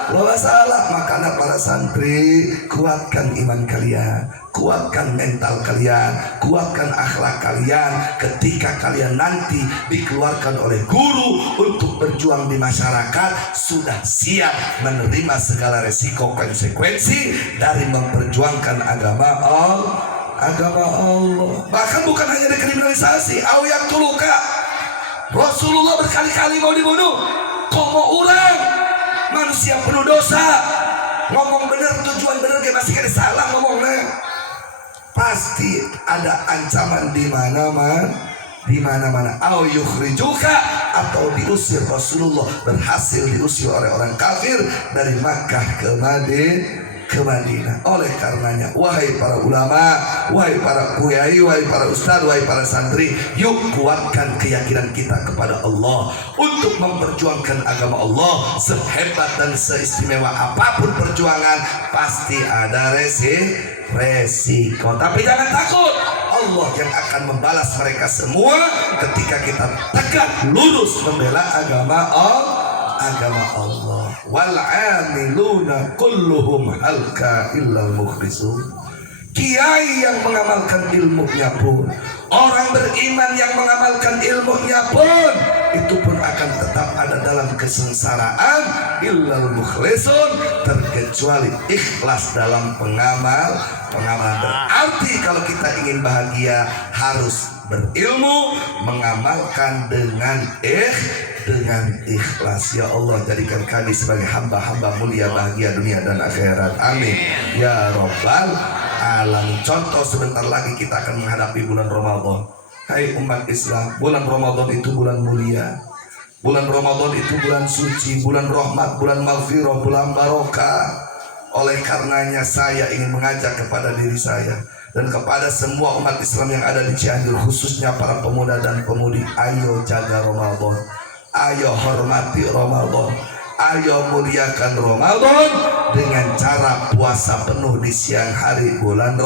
Makanya para santri, kuatkan iman kalian, kuatkan mental kalian, kuatkan akhlak kalian. Ketika kalian nanti dikeluarkan oleh guru untuk berjuang di masyarakat, sudah siap menerima segala resiko konsekuensi dari memperjuangkan agama Allah. Bahkan bukan hanya dikriminalisasi, au yaqtuluka. Rasulullah berkali-kali mau dibunuh. Komo orang manusia penuh dosa, ngomong bener, tujuan bener, kayak masih ada salah ngomongnya. Pasti ada ancaman di mana-mana. Au yukhrijuka, atau diusir. Rasulullah berhasil diusir oleh orang kafir dari Makkah ke Madinah. Oleh karenanya, wahai para ulama, wahai para kiai, wahai para ustaz, wahai para santri, yuk kuatkan keyakinan kita kepada Allah untuk memperjuangkan agama Allah. Sehebat dan seistimewa apapun perjuangan, pasti ada resiko. Tapi jangan takut, Allah yang akan membalas mereka semua ketika kita tegak lurus membela agama Allah. Wal amiluna kulluhum halka illal mukhlisun. Kiai yang mengamalkan ilmunya pun, orang beriman yang mengamalkan ilmunya pun, itu pun akan tetap ada dalam kesengsaraan. Illal mukhlisun, terkecuali ikhlas dalam pengamal. Berarti kalau kita ingin bahagia harus berilmu, mengamalkan dengan ikhlas. Ya Allah, jadikan kami sebagai hamba-hamba mulia, bahagia dunia dan akhirat. Amin ya Rabbal alamin. Contoh, sebentar lagi kita akan menghadapi bulan Ramadan. Hai umat Islam, bulan Ramadan itu bulan mulia. Bulan Ramadan itu bulan suci, bulan rahmat, bulan maghfirah, bulan barokah. Oleh karenanya saya ingin mengajak kepada diri saya dan kepada semua umat Islam yang ada di Cianjur, khususnya para pemuda dan pemudi, ayo jaga Ramadan, ayo hormati Ramadan, ayo muliakan Ramadan dengan cara puasa penuh di siang hari bulan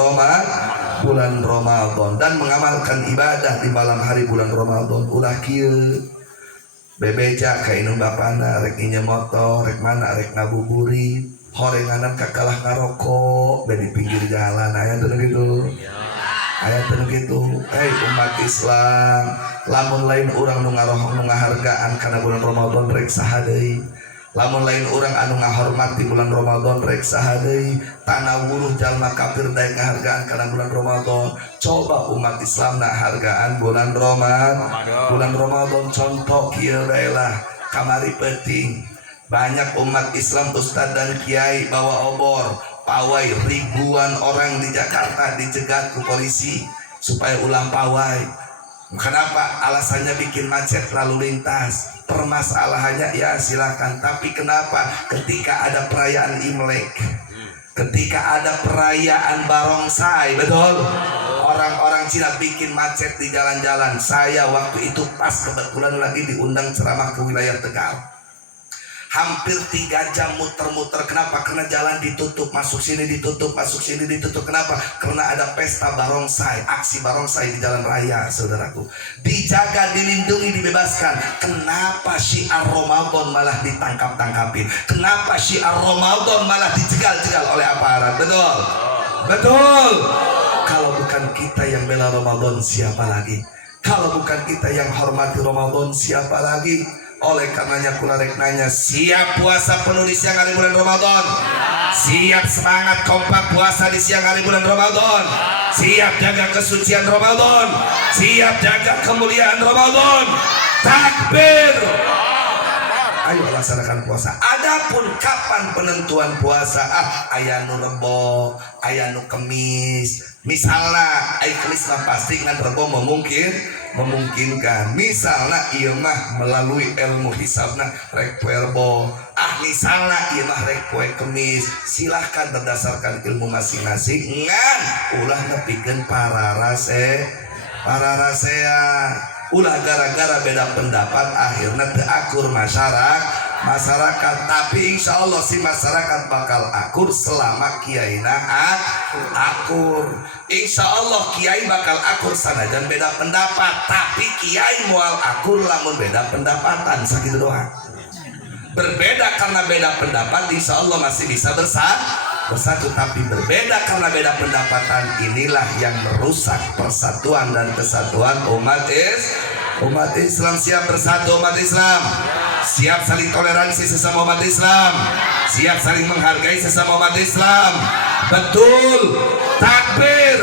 Ramadan dan mengamalkan ibadah di malam hari bulan Ramadan. Ulah kieu bebeja ka inung bapana rek inya motor, rek mana rek ngabuburit, horenganan kakalah ngarokok di pinggir jalan. Aya teu gitu. Aya teu gitu. Hei umat Islam, lamun lain urang nu ngarohong nu ngahargaan kana bulan Ramadan rek saha deui. Lamun lain urang anu ngahormati bulan Ramadan rek saha deui. Tanah wuruh jalma kafir daek ngahargaan kana bulan Ramadan. Coba umat Islam na hargaan bulan Ramadan. Contoh kieu bae lah, kamari penting. Banyak umat Islam, ustad dan kiai bawa obor, pawai, ribuan orang di Jakarta dicegat ke polisi supaya ulah pawai. Kenapa? Alasannya bikin macet lalu lintas. Permasalahannya ya silakan, tapi kenapa ketika ada perayaan Imlek, ketika ada perayaan Barongsai, betul? Orang-orang Cina bikin macet di jalan-jalan. Saya waktu itu pas kebetulan lagi diundang ceramah ke wilayah Tegal. Hampir 3 jam muter-muter. Kenapa? Karena jalan ditutup, masuk sini ditutup, masuk sini ditutup. Kenapa? Karena ada pesta barongsai, aksi barongsai di jalan raya, saudaraku. Dijaga, dilindungi, dibebaskan. Kenapa syiar Ramadan malah ditangkap-tangkapin? Kenapa syiar Ramadan malah dijegal-jegal oleh aparat? Betul? Betul. Kalau bukan kita yang bela Ramadan, siapa lagi? Kalau bukan kita yang hormati Ramadan, siapa lagi? Oleh karenanya kularek nanya, siap puasa penuh di siang hari bulan Ramadan? Siap semangat kompak puasa di siang hari bulan Ramadan? Siap jaga kesucian Ramadan? Siap jaga kemuliaan Ramadan? Takbir! Ayo laksanakan puasa. Adapun kapan penentuan puasa? Aya nu Rebo, aya nu Kemis. Misalnya aya Kemis mah pasti ngan Rebo memungkinkan. Misalnya ieu mah melalui ilmu hisabna rek poe Rebo. Misalnya ieu mah rek poe Kemis. Silahkan berdasarkan ilmu masing-masing ngan ulah nepikeun para rasea. Ulah gara-gara beda pendapat akhirnya terakur masyarakat. Tapi insya Allah si masyarakat bakal akur selama kiaina akur. Insya Allah kiai bakal akur sanajan beda pendapat. Tapi kiai mual akur lamun beda pendapatan, sakitu doang. Berbeda karena beda pendapat, insya Allah masih bisa bersatu. Tapi berbeda karena beda pendapatan, inilah yang merusak persatuan dan kesatuan umat Islam. Siap bersatu umat Islam, siap saling toleransi sesama umat Islam, siap saling menghargai sesama umat Islam. Betul, takbir.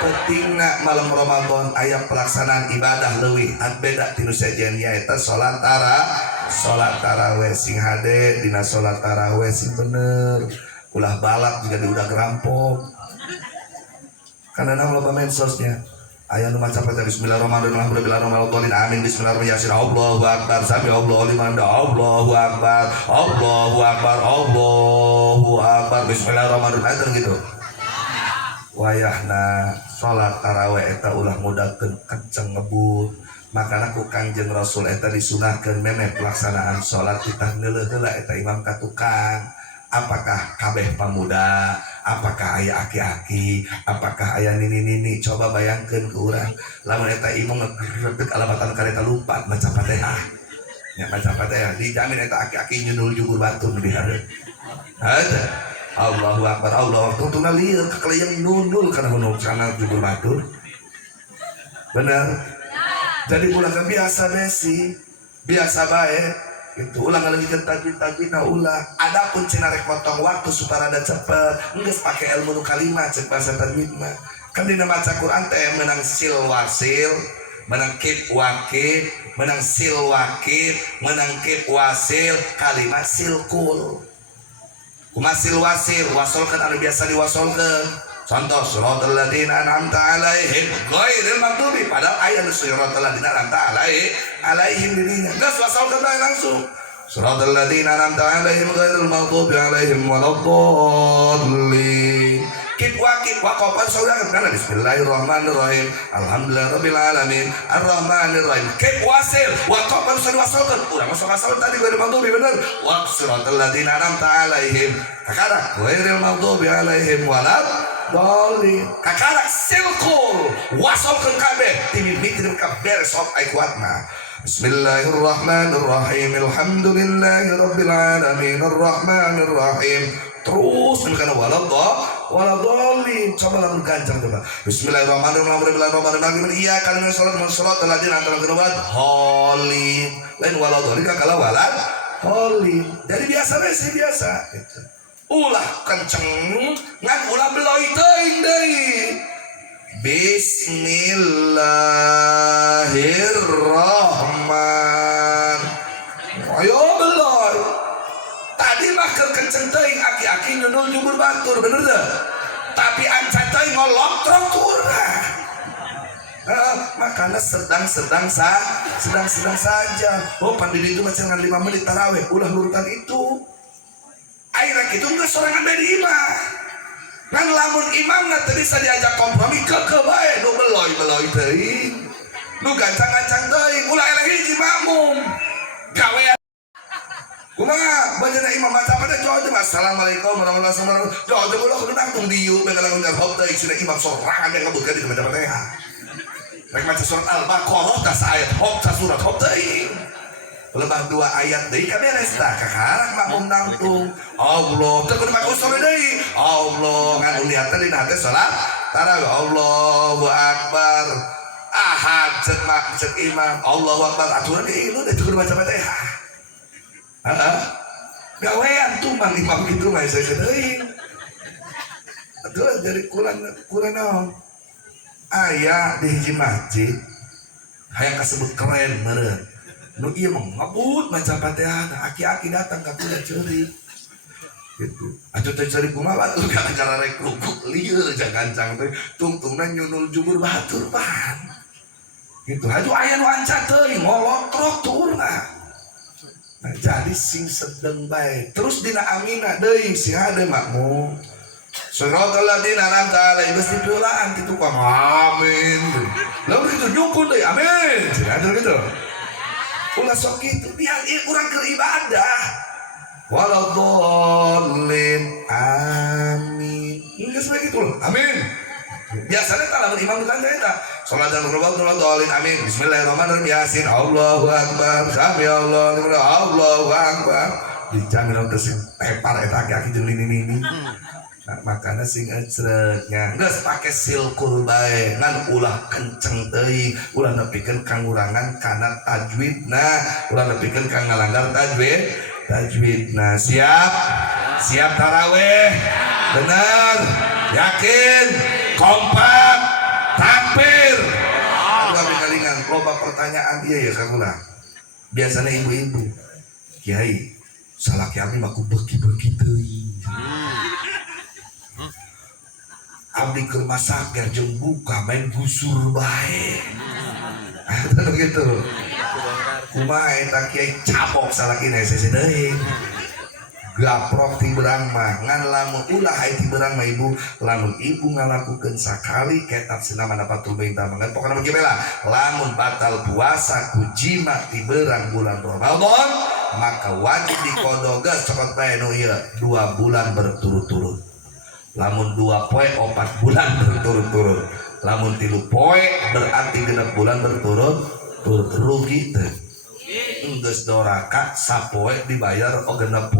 Pentingna malam Ramadan aya pelaksanaan ibadah leuwih beda tinu sajian nyaeta salat tarawih. Sing hade dina salat tarawih sing bener. Ulah balak juga udah gerampok. Karena nama loba medsosnya. Aya nu maca baca bismillahirrahmanirrahim, alhamdulillahirabbil alamin, bismillahirrahmanirrahim, Allahu akbar, sami Allahu liman Allahu akbar, Allahu akbar, Allahu akbar, bismillahirrahmanirrahim gitu. Wayahna salat tarawih eta ulah mudakeun kenceng ngebut. Makana ku Kangjeng Rasul eta disunahkeun memeh pelaksanaan salat titah neuleuh-heula eta imam ka tukang. Apakah kabeh pemuda, apakah aya aki-aki, apakah aya nini-nini, coba bayangkeun ke urang. Lamun eta imam ngegredeg alabatan kareta lupa maca Fatihah. Nya maca Fatihah dijamin eta aki-aki nyundul jugur batu nu dihareup. Ada Allahu akbar, Allahu akbar, tuna lieur kakaleung nundul kana hunung kana jugur batu. Benar. Jadi ulah biasa besi, biasa bae. Itu ulang lagi takbir ulah. Adapun cina rek potong waktu supaya ada cepet, geus pake ilmu nu kalimat cek bahasa tajwid mah. Kan dina maca Quran teh menang sil wasil, menang kip wakif, menang sil wakif, menang kip wasil, kalimat silkul. Kumaha sil wasil, wasolkeun anu biasa diwasolkeun. Contoh siratal ladzina an'amta 'alaihim ghairil maghdubi, padahal ayat siratal ladzina an'amta alaihim dirinya. Geus wasalkeun bae langsung. Siratal ladzina an'amta 'alaihim ghairil maghdubi 'alaihim waladdallin. Kip waqafan saudara kana bismillahirrahmanirrahim alhamdulillahirabbil alamin arrahmanirrahim. Kip wasil waqafan wasalkeun urang masuk asal tadi ghairil maghdubi bener wa siratal ladzina an'amta 'alaihim kakara ghairil maghdubi 'alaihim waladdallin kakara silkul wasalkeun kabeh timimiti ka beres sok ai kuatna. Bismillahirrahmanirrahim alhamdulillahirabbil alamin arrahmanirrahim. Terus karena waladhalin. Coba langsung gancang coba. Bismillahirrahmanirrahim. Iya kan sholat teladin antara kedua holin. Lain waladhalin kakala waladhalin. Jadi biasa sih biasa. Gitu. Ulah kenceng ngan ulah beloi teuing deui. Bismillahirrahmanirrahim. Ayo beloi. Tadi mah kenceng teuing aki-aki nyunul jubur batur bener deh. Tapi ancan teuing ngolok troturna. Makanya sedang saja. Oh pandiri itu masih dengan 5 menit tarawih. Ulah lurutan itu. Akhirnya itu nggak sorangan dari imam. Kan lamun imam nggak bisa diajak kompromi ke bae. Nu beloi teuing. Nu gancang teuing. Ulah eleh hiji makmum. Gawe kumaha bajana imam baca pada jauh assalamualaikum warahmatullahi wabarakatuh. Jauh ulah kudu nangtung dieu begalang ngarhop teh cenah imam sorangan yang ngebutkeun di baca Fatihah. Rek maca surat Al-Baqarah tas ayat hop tas surat hop teh. Lebah 2 ayat deui ka beres tah kakarak makmum nangtung. Allah teu kudu make usul deui. Allah ngan lihat teh dina hate salat tarawih Allahu akbar. Ahad cek imam Allahu akbar aturan deui lu teh kudu baca Fatihah. Gawean tuh mang imam gitu mah saya deui. Atuh jadi kurang aya di hiji masjid hayang kasebut keren meureun. Nu ieu mah ngabut maca Fatihah, aki-aki datang ka kula ceurik. Gitu. Atuh teh ceurik kumaha batur ka acara rek rukuk lieur jangancang teh tungtungna nyunul jubur batur pan. Gitu. Haju aya nu anca teuing ngolok troturna. Nah, jadi sing sedeng baik terus dina amina deui si hade makmum siratal ladzina an'amta 'alaihim geus dipeulaan kitu ka amin lamun kitu nyukun deui amin cenah gitu ulah sok kitu biar urang keur ibadah waladhdallin amin geus bae kitu amin biasanya tak lamun imam bukan saya tak sholat dan waladhdallin amin bismillahirrahmanirrahim yasin Allahu akbar sami Allahu liman Allahu akbar dijamin terus tepar eta aki-aki jeung nini nah, makanya sing ecreknya geus pake silkul bae ngan ulah kenceng teuing ulah nepikeun kangurangan kana tajwidna ulah nepikeun ka ngalanggar tajwidna siap tarawih bener yakin kompak takbir. Aduh kalingan loba pertanyaan iya ya kakula. Biasanya ibu-ibu kiai salaki abdi mah ku beuki-beuki teuing. Abdi keur masak jeung buka main busur bae. Atuh gitu. Kumaha eta kiai cabok salakina sese deui. Gaprok ti berang mah ngan lamun ulah hai ti berang mah ibu lamun ibu ngalakukeun sakali ketab sinama dapatul bintang mangan pokona bagi bela lamun batal puasa ku jima ti berang bulan Ramadan maka wajib dikodogas cokot bae nu ieu 2 bulan berturut-turut lamun 2 poe 4 bulan berturut-turut lamun 3 poe berarti 6 bulan berturut-turut rugi teh geus doraka sapoe dibayar 60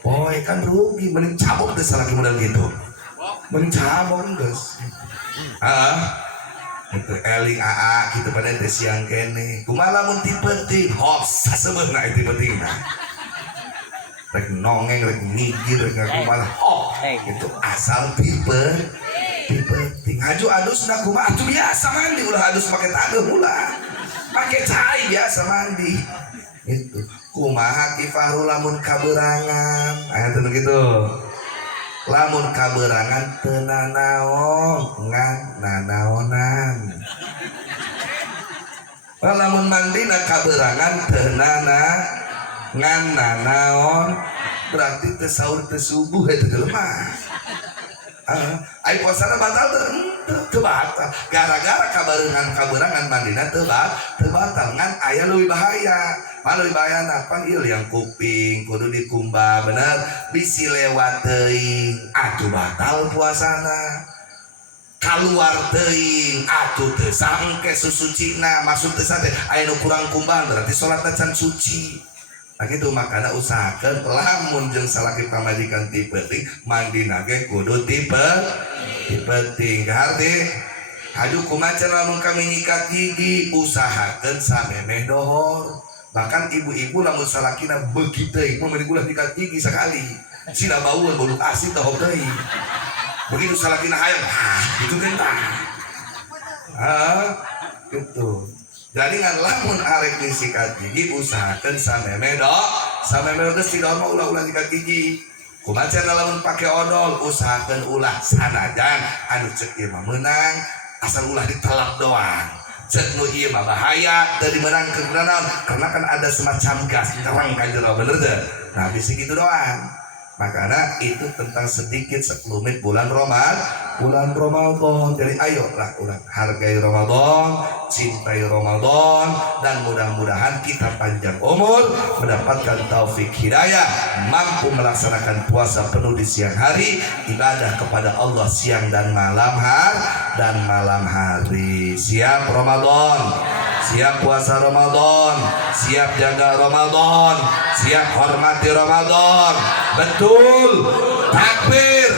poe kan rugi mending cabut teh salaki model gitu mending cabut geus itu eling aa kitu pada teh siang kene kumaha lamun ti penting hops sasebeuna ti pentingna rek nongeng rek ngigir rek kumaha itu asal pipe penting haju adus na kumaha atuh biasa mandi ulah adus make tadeuh ulah pakai cai biasa mandi itu kumaha kifaru lamun kaberangan aya teh gitu lamun kaberangan teu nanaon ngan nanaonan. Lamun mandina kaberangan teu ngan nanaon berarti teu saur teu subuh eta teh lemah. Ai puasana batal teu batal gara-gara kaberangan mandina teu batal ngan aya leuwih bahaya. Leuwih bahayana pan ieu liang kuping kudu dikumbah bener bisi lewat teuing atuh batal puasana. Keluar teuing atuh teu sangke susucina maksud teh teh aya nu kurang kumbang berarti salatna can suci. Nah gitu makanya usahakeun lamun jeung salaki pamajikan ti penting mandina ge kudu ti penting garde haju kumaca lamun kami nyikat gigi usahakeun samemeh dohor. Bahkan ibu-ibu lamun salakina beuki teuing mun meuli ulah nyikat gigi sakali sina baueun bulu asin teh teuing. Begitu salakina hayang gitu gentah gitu. Jadi ngan lamun arek sikat gigi usahakeun samemeh geus ti dohor mah ulah sikat gigi. Kumaca lamun pake odol usahakeun ulah sanajan anu ceuk ieu mah meunang asal ulah ditelap doang. Ceuk nu ieu mah bahaya teu dimeunangkeun naon karena kan ada semacam gas nyerang ka jero bener teu. Nah bisi kitu doang. Makanya itu tentang sedikit sekelumit bulan Ramadan. Jadi ayolah urang hargai Ramadan, cintai Ramadan, dan mudah-mudahan kita panjang umur, mendapatkan taufik hidayah, mampu melaksanakan puasa penuh di siang hari, ibadah kepada Allah siang dan malam hari. Siap Ramadan, siap puasa Ramadan, siap jaga Ramadan, siap hormati Ramadan. Betul, takbir.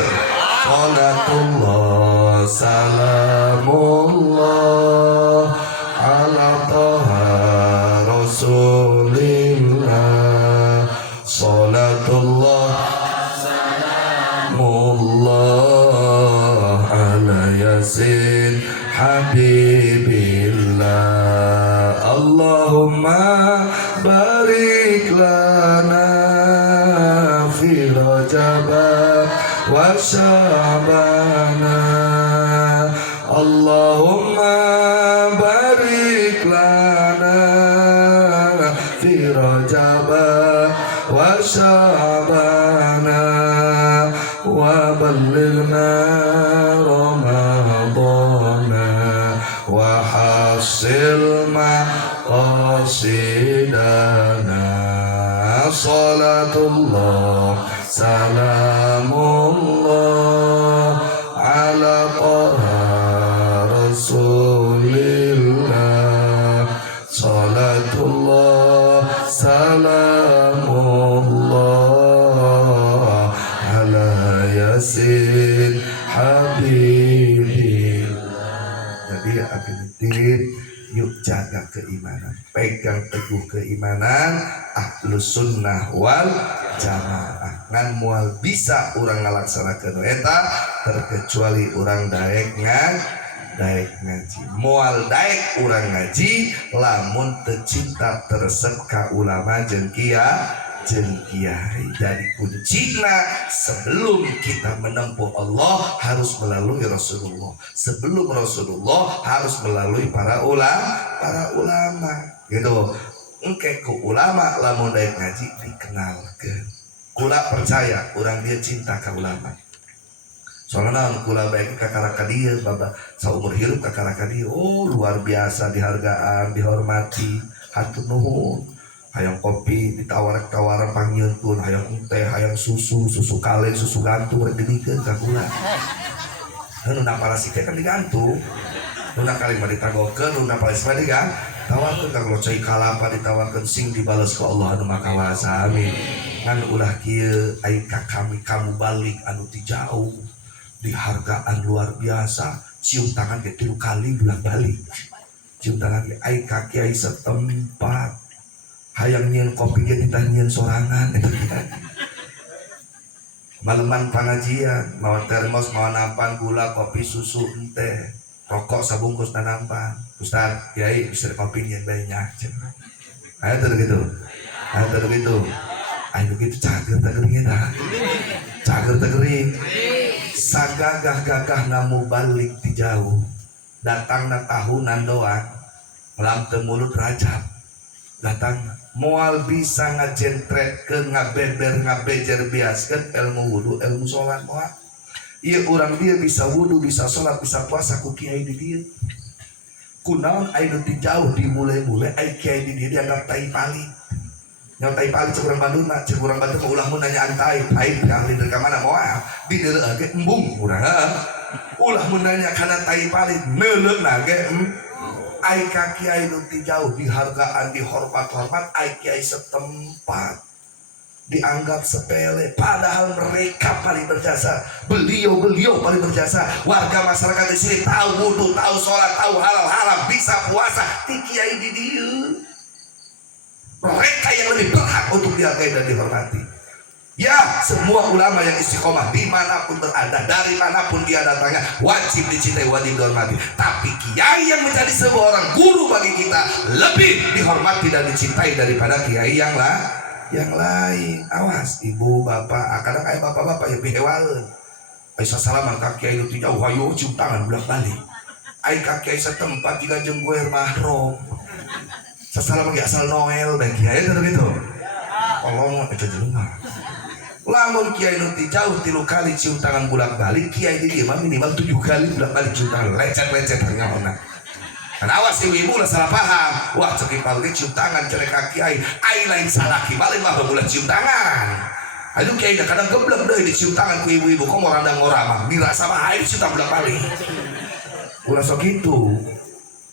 Salatullah salamullah ala taha rasulillah. Salatullah salamullah ala yasin habibillah. Allahumma barik lana fi Rajab wa Sya'bana. Allahumma barik lana fi Rajab wa Sya'bana wa ballighna Ramadana wa hasil maqasidana. Salatullah salamullah ala taha rasulillah. Salatullah salamullah ala yasin habibillah. Jadi akhirnya yuk jaga keimanan, pegang teguh keimanan, ahlus sunnah wal jamaah. Ngan mual bisa orang ngalaksanakeun eta terkecuali orang daek ngaji. Mual daek orang ngaji lamun teu cinta teresep ka ulama jeung kiai. Jadi kuncina sebelum kita menempuh Allah harus melalui Rasulullah. Sebelum Rasulullah harus melalui para ulama. Gitu. Engke ku ulama lamun daek ngaji dikenalkeun. Kula percaya orang dia cinta ka ulama. Soalnya kula baik kakaraka dia baba saumur hirup kakaraka dia. Oh luar biasa dihargaan, dihormati. Hatur nuhun. Hayang kopi ditawar-tawaran panggilkeun, hayang teh, hayang susu kale, susu gantung rek didikeun ka kula. Nu napalasi teh kan digantung. Nu kalima ditagokeun, nu napalasi mah digan. Tawarkeun ka kula cai kalapa ditawarkeun sing dibales ku Allah anu makawasa. Amin. Ngan ulah kieu ai ka kami kamu balik anu ti jauh. Dihargaan luar biasa. Cium tangan ge 3 kali bolak-balik. Cium tangan ge ai ka kiai setempat. Hayang nyeun kopi dia ditanyeun sorangan eta kan. Maleman pengajian, mawa termos, mawa nampan gula, kopi, susu, teh, rokok sabungkus dan nampan. Ustaz, kiai bisa kopi nyeun bae nya. Aya teu gitu. Aya teu gitu. Aya begitu cager teh geuning eta. cager tegering sagagah-gagah namu balik di jauh datang na tahunan doang melam mulut Rajab datang moal bisa ngajentret ke ngabeber ngabejer biaskan ilmu wudu ilmu sholat moal iya orang dia bisa wudu bisa sholat bisa puasa ku kiai di dia kunaon ayo di jauh dimulai-mulai ayo kiai di dia dianggap tai pali yang tai pali cekurang Bandung nak cekurang Bandung mau ulah mun nanya antai tai ahli dari mana moal di deuleu ge embung urang ulah mun nanya kana tai pali neuleuh na ge ai ka kiai nu ti jauh dihargaan dihormat ai kiai setempat dianggap sepele padahal mereka paling berjasa beliau paling berjasa warga masyarakat di sini tahu wudu tahu sholat tahu halal haram bisa puasa ti kiai di dieu mereka yang lebih berhak untuk dihargai dan dihormati ya semua ulama yang istiqomah dimanapun berada dari manapun dia datangnya wajib dicintai wajib dihormati tapi kiai yang menjadi sebuah orang guru bagi kita lebih dihormati dan dicintai daripada kiai yang lain awas ibu bapak kadang kayak bapak-bapak ya bihewaeun bisa salaman ka kiai nu jauh hayu cium tangan bolak balik ai ka kiai setempat juga jeung gue mahram sasalam ge asal Noel dan kiai eta gitu tolong eta jelema lamun kiai nu jauh 3 kali cium tangan bolak balik kiai di dieu mah minimal 7 kali bolak balik cium tangan lecet-lecet ngaona kan awas ibu-ibu lah salah paham wah cek ipal ge cium tangan cenah ka kiai ai lain salaki balik mah boleh cium tangan aduh kiai kadang geblek deui dicium tangan ku ibu-ibu kok mau randang orang mah dirasa mah ai cium bolak balik ulah sok kitu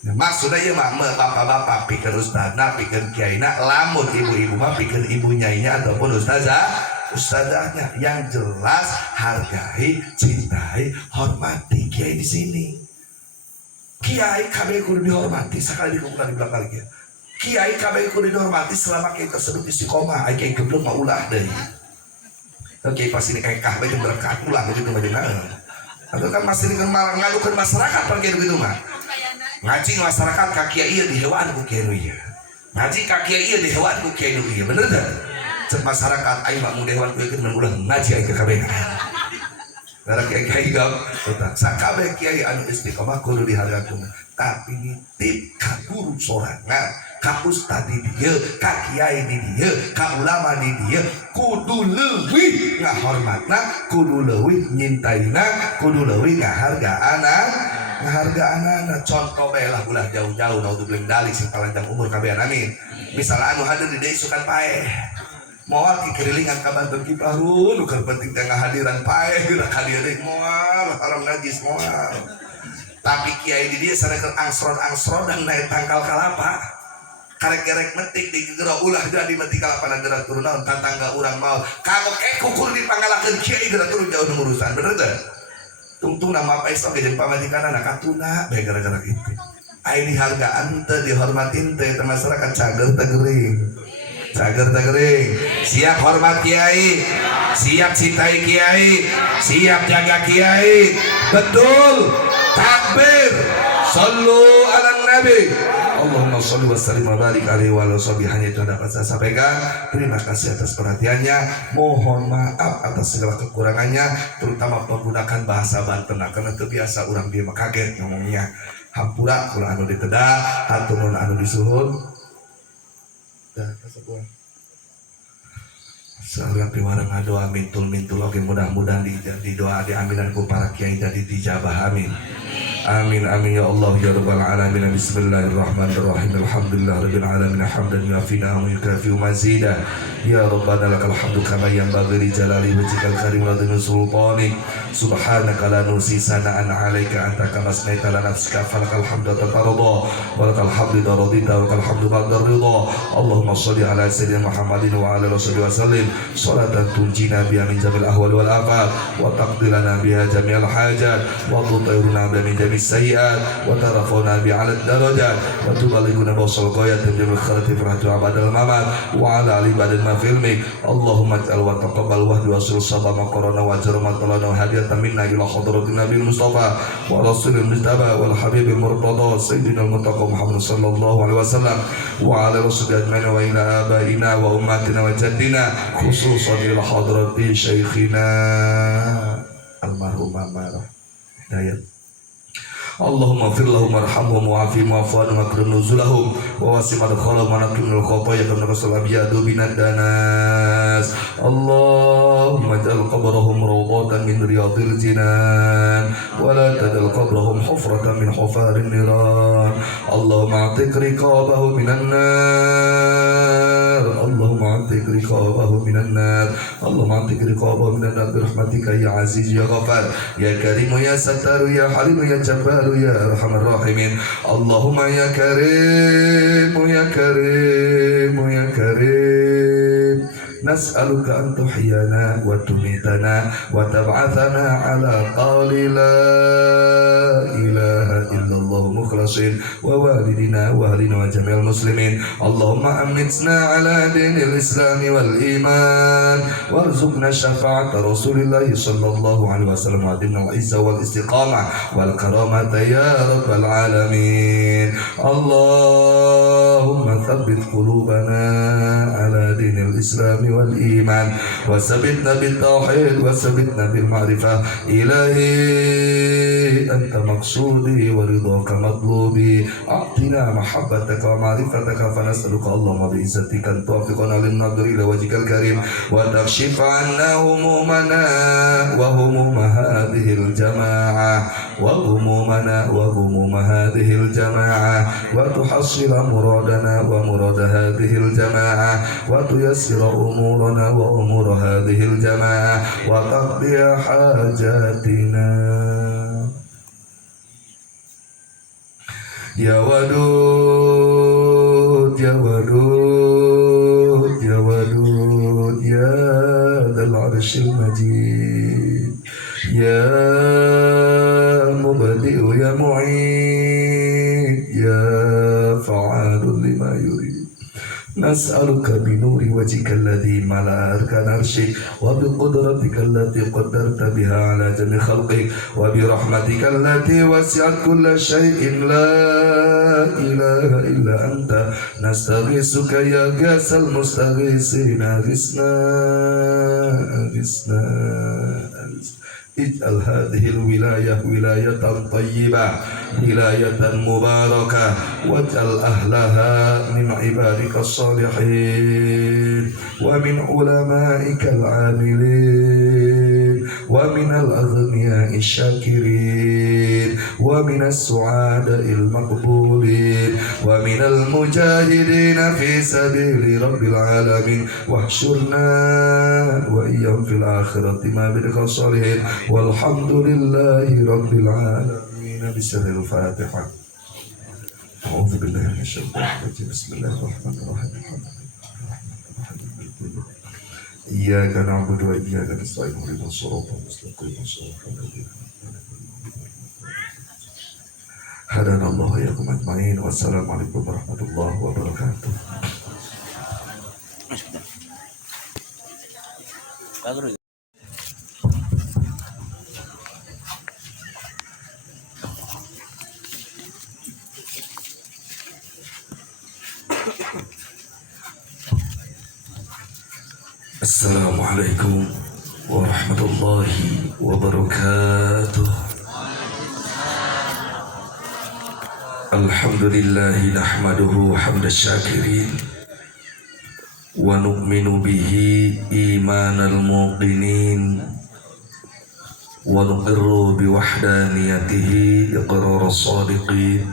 nah, maksudnya ya mah bapak-bapak pikir ustadna pikir kiaina lamun ibu-ibu mah pikir ibu nyainya ataupun ustazahnya yang jelas hargai cintai hormati kiai di sini kiai kabeh kudu dihormati sekali dikumpulkan di belakang lagi kiai kabeh kudu dihormati selama kiai tersebut istiqomah kiai geblek mah ulah deui kiai pasti kayak kabeh jeung berkat ulah begitu mah jeung atau kan masih dengan ngalukeun masyarakat pergi begitu mah ngaji masyarakat ka kiai ieu dihewan ku kiai nu ieu ngaji ka kiai ieu dihewan ku kiai nu ieu bener teh cek masyarakat aing mah mun dihewan ku ieu mun ulah ngaji aing ka kabeh Karena kiai gam, sakabeh kiai anu istiqomah kudu dihargakeun. Tapi nitip ka guru sorangan, ka ustad di dieu, ka kiai di dieu, ka ulama di dieu, kudu leuwih ngahormatna, kudu leuwih nyintaina, kudu leuwih ngahargaanana. Contoh bae lah ulah jauh-jauh naudu beling dali sing panjang umur kabehan amin. Misalnya anu hadir di deui sukan paeh. Moal kekelilingan kabanten kiparun ukur penting tengah hadiran paeh gerak hadir deui moal haram najis moal tapi kiai di dia sarekeun angsrod dan naik tangkal kalapa karek gerek metik di gegero ulah jadi metik kalapa dan gerak turun naon tatangga urang mau kamu kukur dipanggalakeun kiai gerak turun jauh urusan bener teh tungtung nama apa esok jeung pamajikanana katuna bae gara-gara kitu ai dihargaan teu dihormatin teh masyarakat cager teh geuring cager tegering, siap hormat kiai, siap cintai kiai, siap jaga kiai, betul, takbir, sallu ala nabi, Allahumma sholli wa sallim wa barik alaihi wa ala sahbihi. Hanya itu dapat saya sampaikan. Terima kasih atas perhatiannya, mohon maaf atas segala kekurangannya, terutama menggunakan bahasa Banten karena terbiasa orang dia kaget ngomongnya. Hampura kalau anu ditedah, hatunun anu disuhun. Sahabat piwarang doa mintul oke mudah-mudahan di doa diambilan ku para kiai jadi dijabah amin. Amin amin ya Allah ya rabbal alamin. Bismillahirrahmanirrahim. Alhamdulillahirabbil alamin hamdan yafina wa yukafi mazida. Ya rabbana lakal hamdu kama yanbaghi li jalali wajhikal karim wa dhul sultani. Subhanaka la nusi sana'an 'alaika anta kama asmaita ala nafsika falakal hamdu tatarda wa lakal hamdu radita wa lakal hamdu ba'da ridha. Allahumma shalli ala sayyidina Muhammadin wa ala alihi wa sallim salatan tunjina biha min jamil ahwal wal afat wa taqdi lana biha jami'al hajat wa tutahhiruna biha min عن السيئات وترفعنا به على الدرجات وتبلغنا بوصل الغايات من الخيرات فرحة عباد الممات وعلى عباد ما في علمك اللهم اجعل وتقبل وحد وصل صبا مقرنا واجر مطلنا وهدية منا إلى حضرة النبي المصطفى ورسول المجتبى والحبيب المرتضى سيدنا المتقى محمد صلى الله عليه وسلم وعلى رسول أجمعين وإلى آبائنا وأماتنا وجدنا خصوصا إلى حضرة شيخنا المرحوم Amarah Hidayat. Allahumma fir lahum warhamhum wa'afihim wa'fu anhum akrim nuzulahum wa wasi' madkhalahum wa naqqihim minal khataaya kama ghasala abiyadu binad danas. Allahumma ij'al qabrahum rawdatan min riyadil jinan wa la taj'al qabrahum hufratan min hufarin niran. Allahumma a'tiq riqabahum minan nar. Allahumma a'tiq riqabahum minan nar. Allahumma a'tiq riqabahum minan nar bi rahmatika ya aziz ya ghafar ya karim ya sattar ya halim ya jabbar ya arhamar rahimin. Allahumma ya karim ya karim ya karim nas'aluka an tuhyana wa tumitana wa tab'athana ala qawli la ilaha illallah mukhlasin wa walidina wa ahlina wa jami'al muslimin. Allahumma amitna ala dinil islam wal iman warzuqna syafa'at rasulillah sallallahu alaihi wasallam wa dimna al-izza wal istiqamah wal karamata ya rabbal alamin. Allahumma thabbit qulubana ala dinil islam wal iman wa sabitna bil tauhid wa sabitna bil ma'rifah. Ilahi anta maqsudi wa ridhaka matlubi a'tina mahabbataka wa ma'rifataka fa nas'aluka Allahumma bi izzatika an tuwaffiqana lin nadri ila wajhikal karim wa takshifa 'anna humumana wa humum hadhihi al jamaa'ah wa humumana wa humum hadhihi al jamaa'ah wa tuhassila muradana wa murad hadhihi al jamaa'ah wa tuyassira umurana wa umur hadhihi al jamaa'ah wa taqdi hajatina ya wadud ya wadud ya wadud ya dzal arsyil majid ya mubadi'u ya mu'id ya fa'alun lima yurid. Nas'aluka binuri wajhika alladhi mala'a arkana arsyik wa biqudratika allati qaddarta biha ala jami khalqik wa birahmatika allati wasi'at kulla syai'in la ilaha illa anta nastaghisuka ya ghasal mustaghisina gisna ij'al hadhil wilayah wilayatan tayyibah wilayatan mubarakah waj'al ahlaha min ibadika salihin wa min ulama'ika al-amilin wa min al-aghniya'i syakirin wa min as-su'ada'il maqbulin wa min al-mujahidin fi sabili rabbil alamin wahsyurna wa iyyahum fil akhirati ma bidika salihin walhamdulillahi rabbil alamin. Bismillahil Fatihah. A'udzu billahi minasy syaithanir rajim. Bismillahirrahmanirrahim. Iyyaka na'budu wa iyyaka nasta'in. Ihdinas siratal mustaqim. Hadanallahu wa iyyakum ajma'in. Wassalamualaikum warahmatullahi wabarakatuh. Assalamualaikum warahmatullahi wabarakatuh. Alhamdulillahi nahmaduhu hamdas syakirin wa nu'minu bihi imanal muqinin wa nuqirru biwahdaniyatihi iqraras sadiqin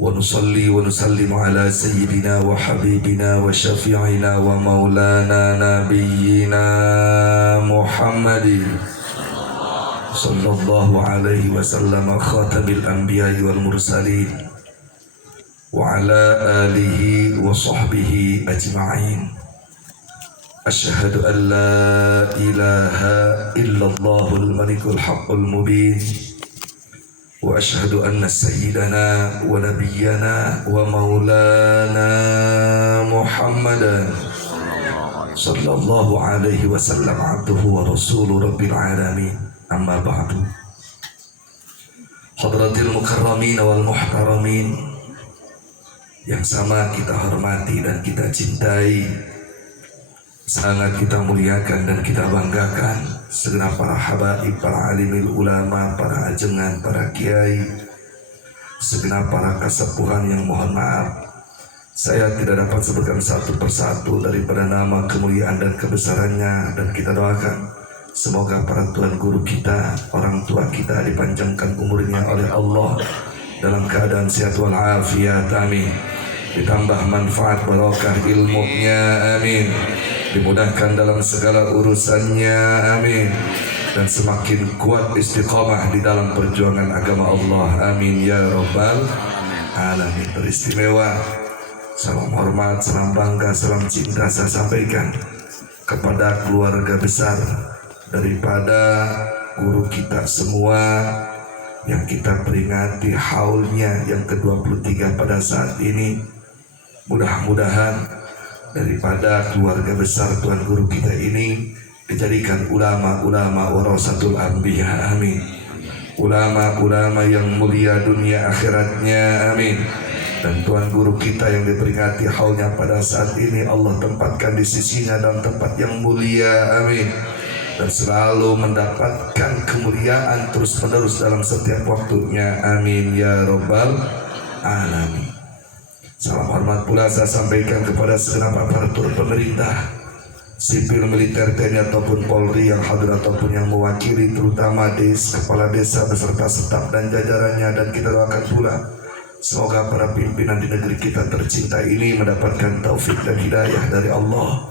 wa nusalli wa nusallimu ala sayyidina wa habibina wa syafi'ina wa maulana nabiyyina Muhammadin sallallahu alaihi wasallam khatamil anbiya'i wal mursalin wa ala alihi wa sahbihi ajma'in. Asyhadu an la ilaha illallahul malikul haqqul mubin وأشهد أن سيدنا ونبينا ومولانا محمدا صلى الله عليه وسلم عبده ورسول رب العالمين. أما بعد. Hadratil mukarramin wal muhtaramin, yang sama kita hormati dan kita cintai, sangat kita muliakan dan kita banggakan segenap para habaib, para alimil ulama, para ajengan, para kiai, segenap para kasepuhan yang mohon maaf saya tidak dapat sebutkan satu persatu daripada nama kemuliaan dan kebesarannya, dan kita doakan semoga para tuan guru kita, orang tua kita dipanjangkan umurnya oleh Allah dalam keadaan sehat walafiat, amin. Ditambah manfaat barokah ilmunya, amin. Dimudahkan dalam segala urusannya, amin. Dan semakin kuat istiqamah di dalam perjuangan agama Allah, amin ya rabbal alamin. Beristimewa, salam hormat, salam bangga, salam cinta saya sampaikan kepada keluarga besar daripada guru kita semua yang kita peringati haulnya yang ke-23 pada saat ini. Mudah-mudahan daripada keluarga besar tuan guru kita ini dijadikan ulama-ulama warasatul anbiya, amin. Ulama-ulama yang mulia dunia akhiratnya, amin. Dan tuan guru kita yang diperingati haulnya pada saat ini Allah tempatkan di sisinya dalam tempat yang mulia, amin. Dan selalu mendapatkan kemuliaan terus menerus dalam setiap waktunya, amin ya rabbal alamin. Salam hormat pula saya sampaikan kepada segenap aparatur pemerintah, sipil, militer, TNI ataupun Polri yang hadir ataupun yang mewakili, terutama kepala desa beserta staf dan jajarannya, dan kita doakan pula semoga para pimpinan di negeri kita tercinta ini mendapatkan taufik dan hidayah dari Allah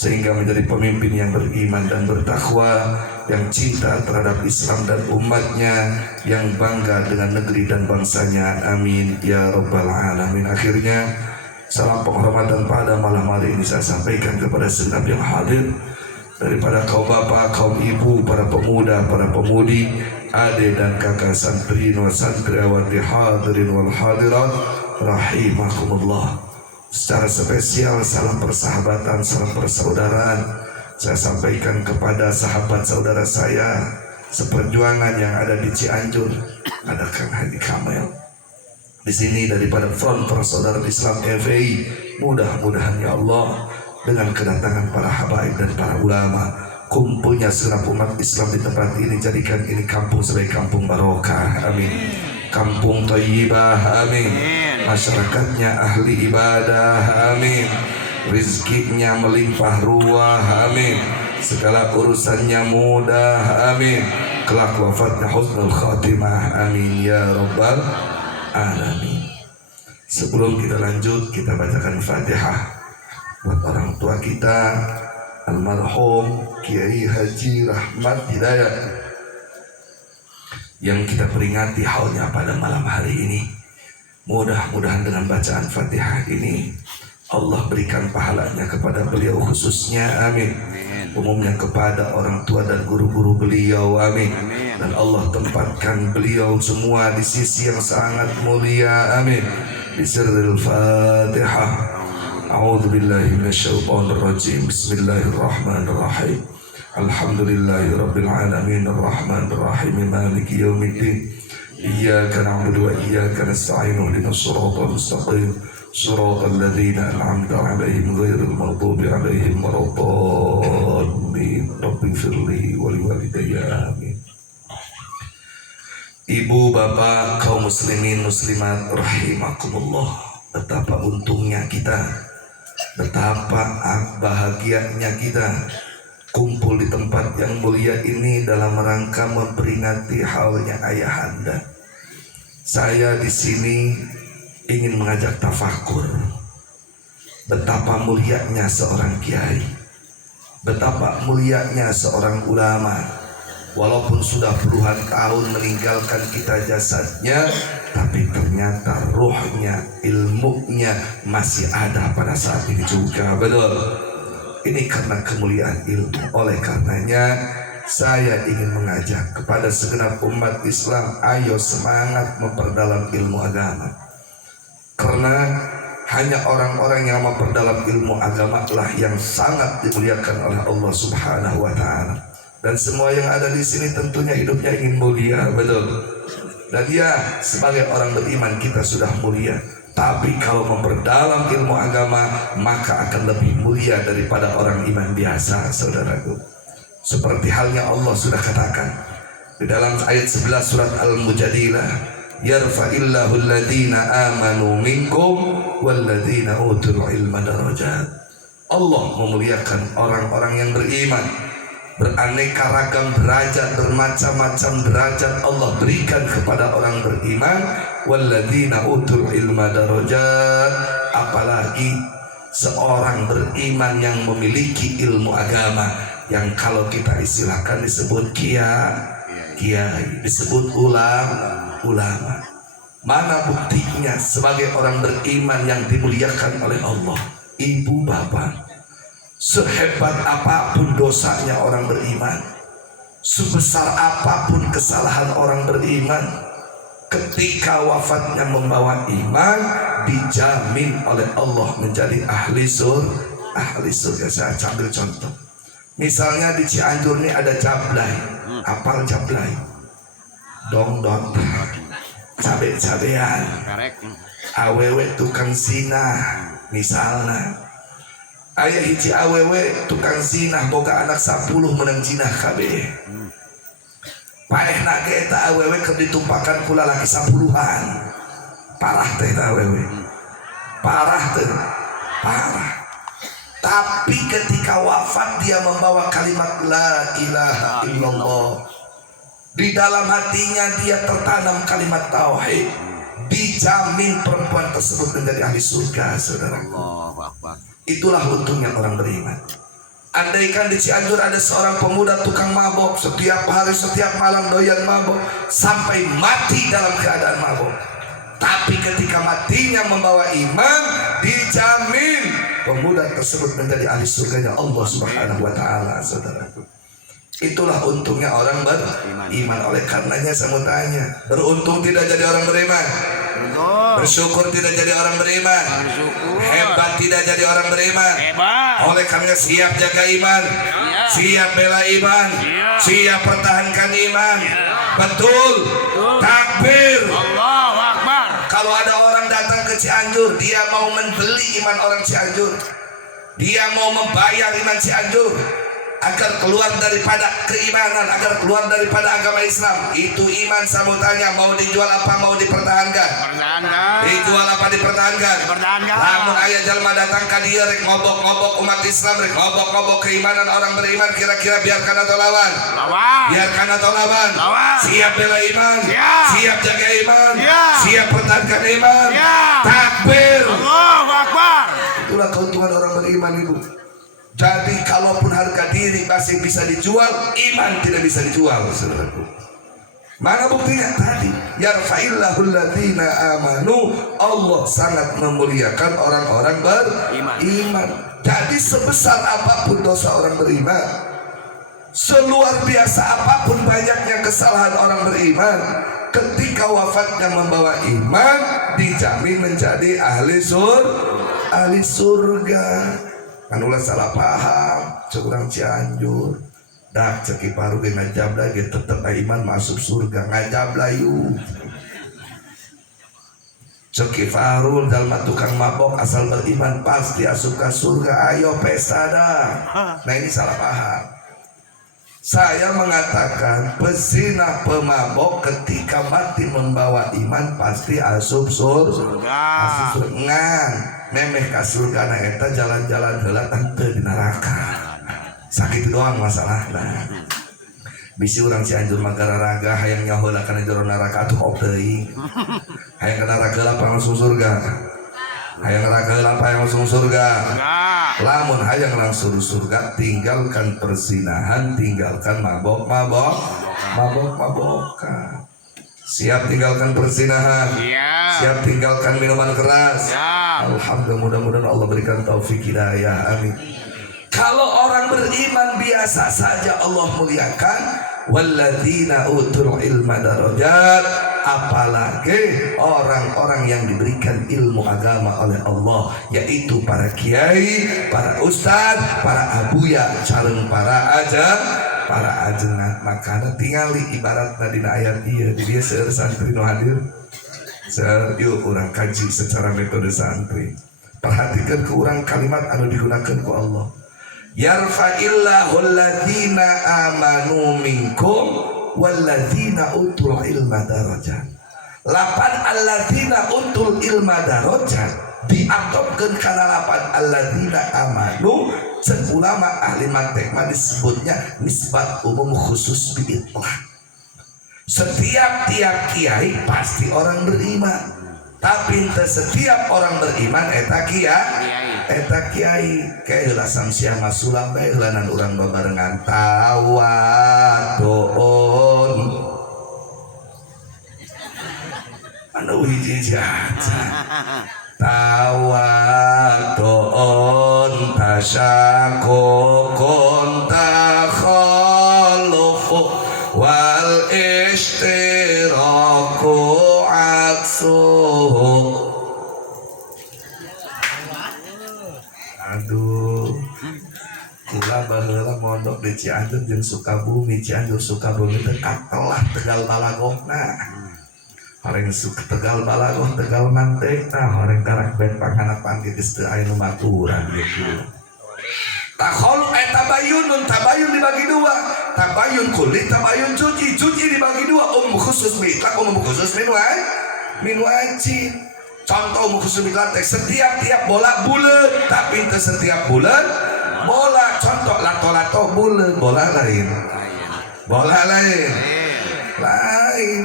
sehingga menjadi pemimpin yang beriman dan bertakwa, yang cinta terhadap Islam dan umatnya, yang bangga dengan negeri dan bangsanya, amin ya rabbal alamin. Akhirnya salam penghormatan pada malam hari ini saya sampaikan kepada segenap yang hadir daripada kaum bapak, kaum ibu, para pemuda, para pemudi, adik dan kakak santri wa santriwati hadirin wal hadirat rahimakumullah. Secara spesial salam persahabatan, salam persaudaraan saya sampaikan kepada sahabat saudara saya seperjuangan yang ada di Cianjur, ada Kang Hadi Kamel di sini daripada Front Persaudaraan Islam FPI. Mudah-mudahan ya Allah dengan kedatangan para habaib dan para ulama, kumpulnya segenap umat Islam di tempat ini, jadikan ini kampung sebagai kampung barokah, amin. Kampung thayyibah, amin. Masyarakatnya ahli ibadah, amin. Rizkinya melimpah ruah, amin. Segala urusannya mudah, amin. Kelak wafatnya husnul khatimah, amin ya rabbal alamin. Sebelum kita lanjut, kita bacakan Fatihah buat orang tua kita almarhum Kiai Haji Rahmat Hidayat yang kita peringati haulnya pada malam hari ini. Mudah-mudahan dengan bacaan Fatihah ini Allah berikan pahalanya kepada beliau khususnya, amin. Umumnya kepada orang tua dan guru-guru beliau, amin. Dan Allah tempatkan beliau semua di sisi yang sangat mulia, amin. Bisirril Fatihah. A'udzu billahi minasyaitonir rajim. Bismillahirrahmanirrahim. Alhamdulillahirabbil alamin arrahmanir rahim maliki yaumiddin. Iyyaka na'budu wa iyyaka nasta'in ihdinas siratal mustaqim siratal ladzina an'amta 'alaihim ghairil maghdubi 'alaihim waladdallin. Rabbighfirli wa liwalidayya, amin. Ibu bapak kaum muslimin muslimat rahimakumullah, betapa untungnya kita, betapa bahagianya kita kumpul di tempat yang mulia ini dalam rangka memperingati haulnya ayahanda. Saya di sini ingin mengajak tafakur betapa mulianya seorang kiai, betapa mulianya seorang ulama. Walaupun sudah puluhan tahun meninggalkan kita jasadnya, tapi ternyata ruhnya, ilmunya masih ada pada saat ini juga. Betul. Ini karena kemuliaan ilmu. Oleh karenanya saya ingin mengajak kepada segenap umat Islam, ayo semangat memperdalam ilmu agama. Karena hanya orang-orang yang memperdalam ilmu agama lah yang sangat dimuliakan oleh Allah Subhanahu wa taala. Dan semua yang ada di sini tentunya hidupnya ingin mulia, betul. Dan ya, sebagai orang beriman kita sudah mulia. Tapi kalau memperdalam ilmu agama, maka akan lebih mulia daripada orang iman biasa, saudaraku. Seperti halnya Allah sudah katakan di dalam ayat 11 surat Al-Mujadilah, yarfa'illahu alladhina amanu minkum walladhina utul ilma darajat. Allah memuliakan orang-orang yang beriman, beraneka ragam derajat, bermacam-macam derajat Allah berikan kepada orang beriman. Walladhina utul ilma darajat, apalagi seorang beriman yang memiliki ilmu agama, yang kalau kita istilahkan disebut kiai, disebut ulama. Mana buktinya sebagai orang beriman yang dimuliakan oleh Allah? Ibu bapak, sehebat apapun dosanya orang beriman, sebesar apapun kesalahan orang beriman, ketika wafatnya membawa iman, dijamin oleh Allah menjadi ahli surga. Saya ambil contoh. Misalnya di Cianjur ini ada Jablay, apal Jablay, dong-dong, cabe-cabean, awewe tukang zina, misalnya. Ayah hiji awewe tukang zina, boga anak 10 menang zina kabeh. Paeh nage eta awewe keur ditumpakan kula laki 10-an. Parah teh eta awewe. Parah. Tapi ketika wafat dia membawa kalimat la ilaha illallah. Di dalam hatinya dia tertanam kalimat tauhid. Dijamin perempuan tersebut menjadi ahli surga, saudaraku. Itulah untungnya orang beriman. Andaikan di Cianjur ada seorang pemuda tukang mabok, setiap hari setiap malam doyan mabok sampai mati dalam keadaan mabok, tapi ketika matinya membawa iman, dijamin pemuda tersebut menjadi ahli surganya Allah Subhanahu wa taala, saudaraku. Itulah untungnya orang beriman. Oleh karenanya saya mau tanya, beruntung tidak jadi orang beriman? Bersyukur tidak jadi orang beriman? Hebat tidak jadi orang beriman? Oleh karena siap jaga iman, siap bela iman, siap pertahankan iman. Betul. Takbir. Allahu Akbar. Kalau ada orang datang ke Cianjur, dia mau membeli iman orang Cianjur, dia mau membayar iman Cianjur agar keluar daripada keimanan, agar keluar daripada agama Islam. Itu iman. Saya mau tanya, mau dijual apa mau dipertahankan? Dijual apa dipertahankan? Namun ayah jalma datang ke dia rek ngobok-ngobok umat Islam, rek ngobok-ngobok keimanan orang beriman, kira-kira biarkan atau lawan? Biarkan atau lawan? Siap bela iman, siap jaga iman, siap pertahankan iman. Takbir. Allahu Akbar. Itulah keuntungan orang beriman, ibu. Jadi kalaupun harga diri masih bisa dijual, iman tidak bisa dijual, saudaraku. Mana buktinya tadi? Yarfa'illahu alladhina amanu. Allah sangat memuliakan orang-orang beriman. Jadi sebesar apapun dosa orang beriman, seluar biasa apapun banyaknya kesalahan orang beriman, ketika wafatnya membawa iman, dijamin menjadi ahli surga. Anulah salah paham, seorang Cianjur, dah ceki paru ge ngajab lagi tetep iman masuk surga, ngajab layu. Ceki Farul dalam tukang mabok asal beriman pasti asup ke surga. Ayo pesta dah. Nah ini salah paham. Saya mengatakan pezina pemabok ketika mati membawa iman pasti asup surga. Asup surga. Ngan memeh ka surga na eta jalan-jalan heula teu di neraka. Sakit doang masalahna. Bisi urang Cianjur mah gara-raga hayang nyahola kana jero neraka atuh teuing. Hayang kana neraka apa langsung surga. Hayang neraka apa yang langsung surga. Lamun hayang langsung surga, tinggalkan perzinahan, tinggalkan mabok-mabokan. Siap tinggalkan perzinahan, siap tinggalkan minuman keras. Alhamdulillah, mudah-mudahan Allah berikan taufik hidayah, amin. Kalau orang beriman biasa saja Allah muliakan. Walladzina utul ilma darajat, apalagi orang-orang yang diberikan ilmu agama oleh Allah, yaitu para kiai, para ustad, para abuya, calon para ajenat. Makanya tinggali ibaratna dina ayat ieu di dia seueur santri nu hadir. Yuk orang kaji secara metode santri. Perhatikan ke urang kalimat anu digunakan ku Allah. Yarfa'illahu alladzina amanu minkum walladzina utul ilma darajat. Lapan alladzina utul ilma darajat diatopkeun kana lapan alladzina amanu. Cek ulama ahli matematika disebutnya nisbat umum khusus biitlaq. Setiap tiap kiai pasti orang beriman, tapi setiap orang beriman eta kiai kayak samsia masulam bae helanan urang babarengan tawadon anu hiji aja tawadon tasyakukun takhalufu wal istiraku aksuhu. Aduh, kula baheula mondok di Cianjur jeung Sukabumi. Cianjur Sukabumi teh katelah Tegal Balagongna. Horeng Tegal Balagoh Tegal Mantekna, horeng karak ben panganapan geus teu aya nu maturan gitu. Takhol tabayun dibagi dua. Tabayun kulit, tabayun cuci dibagi dua. Khusus mitlak, khusus min wajib. Contoh khusus mitlak setiap bola bulat, tapi itu setiap bulan bola. Contoh lato bulat, bola lain.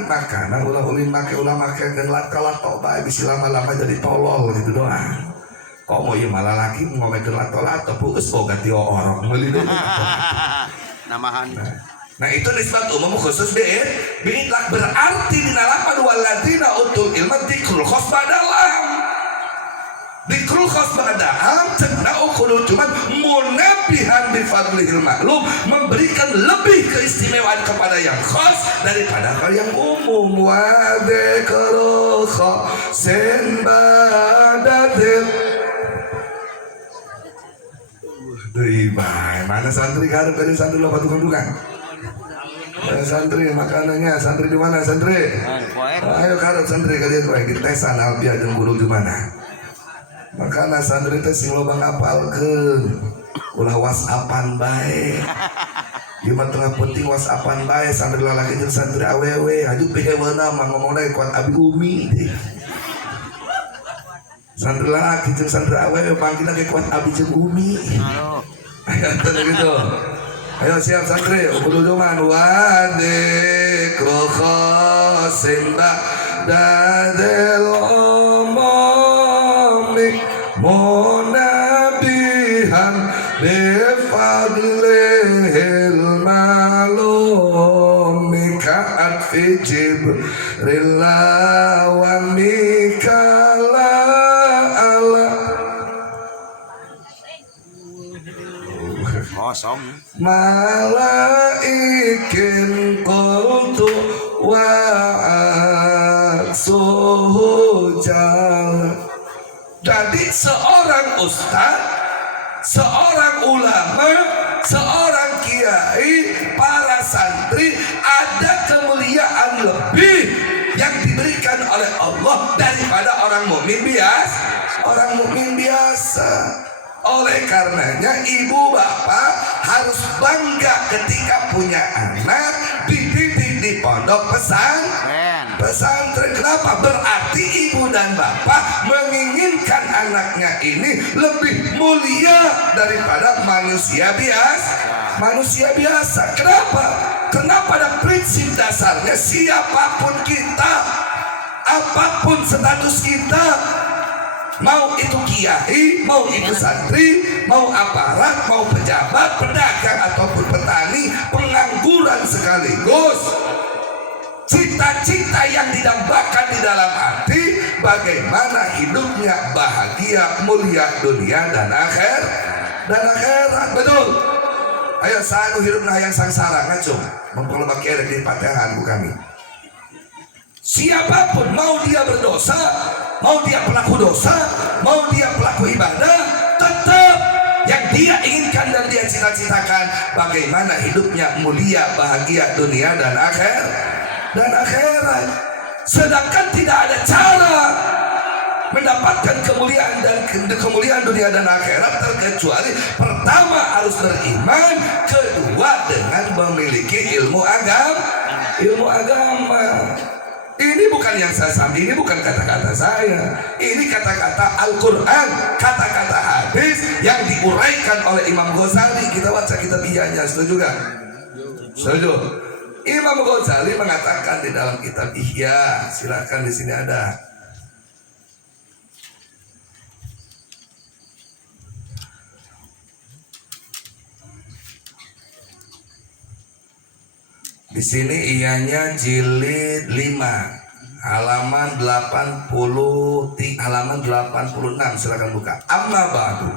Makanya ulin make dan lato bae bisa lama-lama jadi tolol gitu doang. Kok mau ya malah lagi ngomongin lato puus boga tio orang meuli deui namahan. Nah itu nisbat umum khusus biitlaq, berarti dina lapan walladzina utul ilma dzikrul khos badalam. Dzikrul khos badalam cenah ukhulu cuman munabihan bi fadlihil ma'lum, memberikan lebih keistimewaan kepada yang khos daripada yang umum. Wa dzikrul khosin badatil. Deui bae mana santri karep dari santri lo tukang-tukang. Santri makanannya, santri di mana santri? Ayo karep santri kalian bae ditesan albiah jeung guru di mana. Makana santri teh sing loba ngapalkeun. Ulah WhatsAppan bae. Ieu mah tengah penting WhatsAppan bae santri lalaki jeung santri awewe, haju piheweuna mah ngomongna kuat abi umi teh. Santri laki jeung santri awewe panggilna ge kuat abi jeung umi. Ayo gitu. Ayo siap santri, kududuman wadikru khosin ba'dadil umami munabihan bifadlihil malumi ka'at fi jibril wa mikala kosong malaikin qultu wa aksuhu jalan. Jadi seorang ustaz, seorang ulama, seorang kiai, para santri ada kemuliaan lebih yang diberikan oleh Allah daripada orang mukmin biasa. Oleh karenanya ibu bapak harus bangga ketika punya anak dididik di pondok pesantren. Kenapa? Berarti ibu dan bapak menginginkan anaknya ini lebih mulia daripada manusia biasa. Kenapa? Karena pada prinsip dasarnya siapapun kita, apapun status kita, mau itu kiai, mau itu santri, mau aparat, mau pejabat, pedagang ataupun petani, pengangguran sekaligus, cita-cita yang didambakan di dalam hati bagaimana hidupnya bahagia, mulia dunia dan dan akhirat. Betul. Ayo sanu hidup nah yang sangsara ngacung memperlemak kere di patehan kami. Siapapun, mau dia berdosa, mau dia pelaku dosa, mau dia pelaku ibadah, tetap yang dia inginkan dan dia cita-citakan bagaimana hidupnya mulia, bahagia dunia dan akhirat. Sedangkan tidak ada cara mendapatkan kemuliaan dunia dan akhirat terkecuali pertama harus beriman, kedua dengan memiliki ilmu agama. Ini bukan yang saya sandi, ini bukan kata-kata saya, ini kata-kata Al-Quran, kata-kata hadis yang diuraikan oleh Imam Ghazali. Kita baca kitab Ihya-nya, setuju gak? Setuju. Imam Ghazali mengatakan di dalam kitab Ihya, silakan di sini ada. Di sini Ihya-nya jilid 5 halaman 86, silakan buka. Amma ba'du.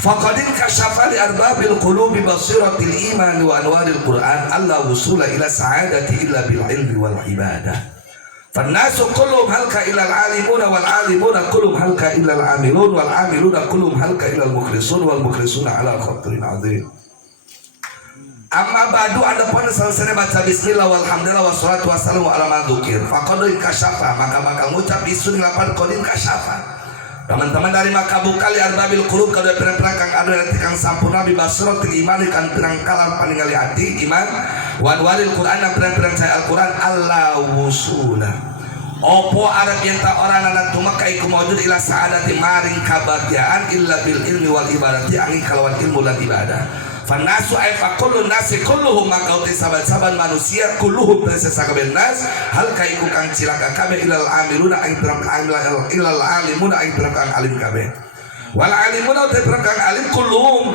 Faqadin kasyafa li arbabil qulubi basiratil iman wa anwaril Qur'an alla wusula ila sa'adati illa bil ilmi wal ibadah. Fannasu kullum halka ila al-alimuna wal alimuna kullum halka ila al-amilun wal amiluna kullum halka ila al-mukhlisun wal mukhlisuna ala khatrin azim. Amma ba'du, adapun selesai baca bismillah walhamdulillah wassalatu wassalamu ala ma dzukir faqadin kasyafa, maka bakal ngucap isun lapan qadin kasyafa. Teman-teman dari maka bukali arbabil qulub kada perang kang ada kang sampurna bi basratil iman kan perang kalam paningali ati iman wan waril Qur'an perang saya Al-Qur'an alla wusula. Opo arep yen ta orang anak tumakai ku maujud ila saadati maring kabahagiaan illa bil ilmi wal ibadati angin kalawan ilmu dan ibadah. Fanasu ay fakulun nasi kulluhum, maka uti saban-saban manusia kulluhum tersesakaben nas hal kaiku kang cilaka kabe ilal amiluna ay terang ilal alimuna ay terang kang alim kabe wal alimuna uti terang kang alim kulluhum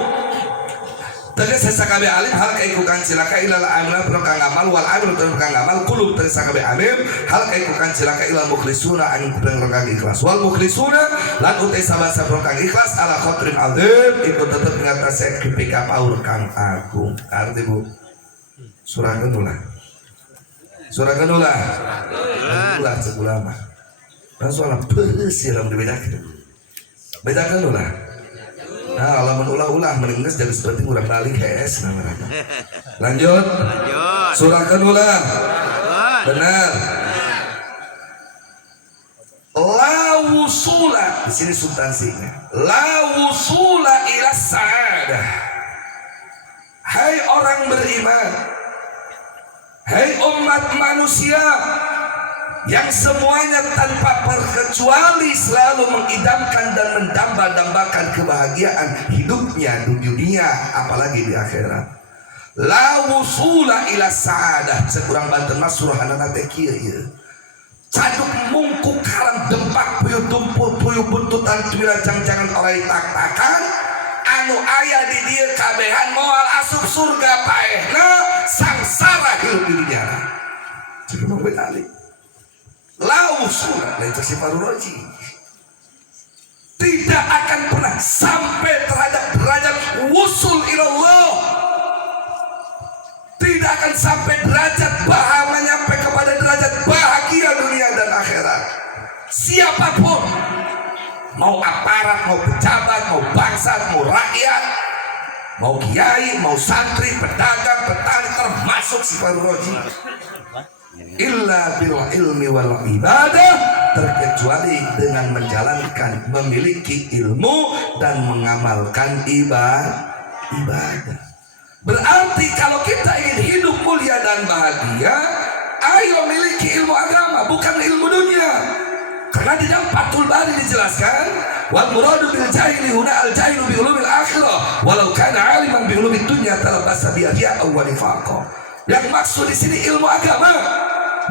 tersesakabe alim hal kaiku kang cilaka ilal amiluna terang kang amal wal amil terang kang amal kulluhum tersesakabe alim hal kaiku kang cilaka ilal mukhlisuna ay terang kang ikhlas wal mukhlisuna lan uti saban-saban kang ikhlas ala khatrin azim ikut tetap mengatasi kepika paur kang agung. Arti bu surah kedua sekulama dan soal bersiram bedakan ulah. Nah alaman ulah menengis jadi seperti kurang balik KS namanya. Lanjut surah kedua benar. La wusula, di sini substansinya. La wusula ila sa'adah. Hai orang beriman, hai umat manusia yang semuanya tanpa terkecuali selalu mengidamkan dan mendamba-dambakan kebahagiaan hidupnya di dunia apalagi di akhirat. La wusula ila sa'adah, sekurang banten mas surah anak tekieu ieu. Caduk mungkuk karam dempak puyuh tumpul puyuh buntutan tuila jangan orang tak-takan anu ayah di dia kabehan moal asup surga paehna sangsara hidup di dunia. Jadi mau beralih lausul lain tersifat roji tidak akan pernah sampai terhadap derajat wusul ilallah, tidak akan sampai derajat menyampai kepada derajat bahagia dunia dan akhirat. Siapapun, mau aparat, mau pejabat, mau bangsa, mau rakyat, mau kiai, mau santri, pedagang, petani, termasuk si Roji, illa bil ilmi wal ibadah, terkecuali dengan menjalankan, memiliki ilmu dan mengamalkan ibadah. Berarti kalau kita ingin hidup mulia dan bahagia, ayo miliki ilmu agama, bukan ilmu dunia. Karena di dalam Fathul Bari dijelaskan, wal muradu bil jahili huna al jahilu bi ulumil akhirah, walau kana aliman bi ulumid dunya talabasa bi ahya aw nifaqa. Yang maksud di sini ilmu agama,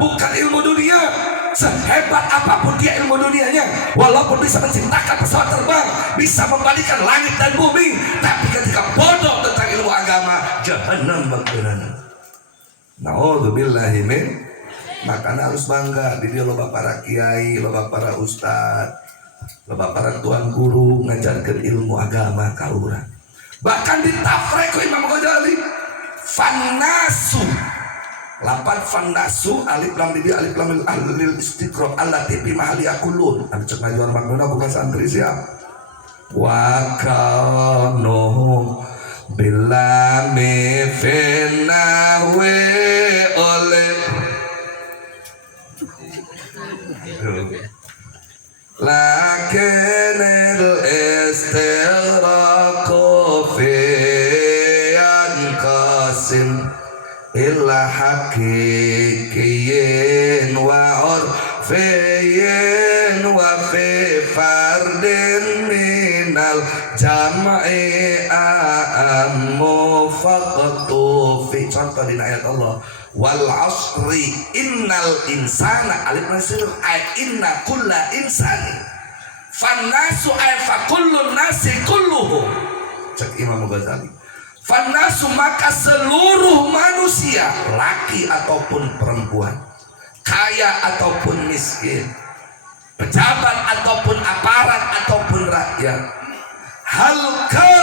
bukan ilmu dunia. Sehebat apapun dia ilmu dunianya, walaupun bisa menciptakan pesawat terbang, bisa membalikan langit dan bumi, tapi ketika bodoh tentang ilmu agama, jahannam bagirana. Na'udzubillahi min. Makanya harus bangga di dia loba para kiai, loba para ustad, Bapak para tuan guru ngajarkan ilmu agama ka urang. Bahkan ditafrek ku Imam Ghazali. Fannasu. Lapan fannasu alif lam di alif lam ahlul istiqra allati fi mahali aqulun. Anu cek ngajuan makna bukan santri siap. Wa kanu bila mefena we oleh lakinil istighraqu fi anqasim illa hakikiyin wa urfiyin wa fi fardin minal jam'i a'ammu faqtu fi. Contoh di ayat Allah wal asri innal insana alif nasir ay inna kulla insani fannasu ay fa kullun nasi kulluhum. Cek Imam Ghazali fannasu maka seluruh manusia laki ataupun perempuan, kaya ataupun miskin, pejabat ataupun aparat ataupun rakyat, halka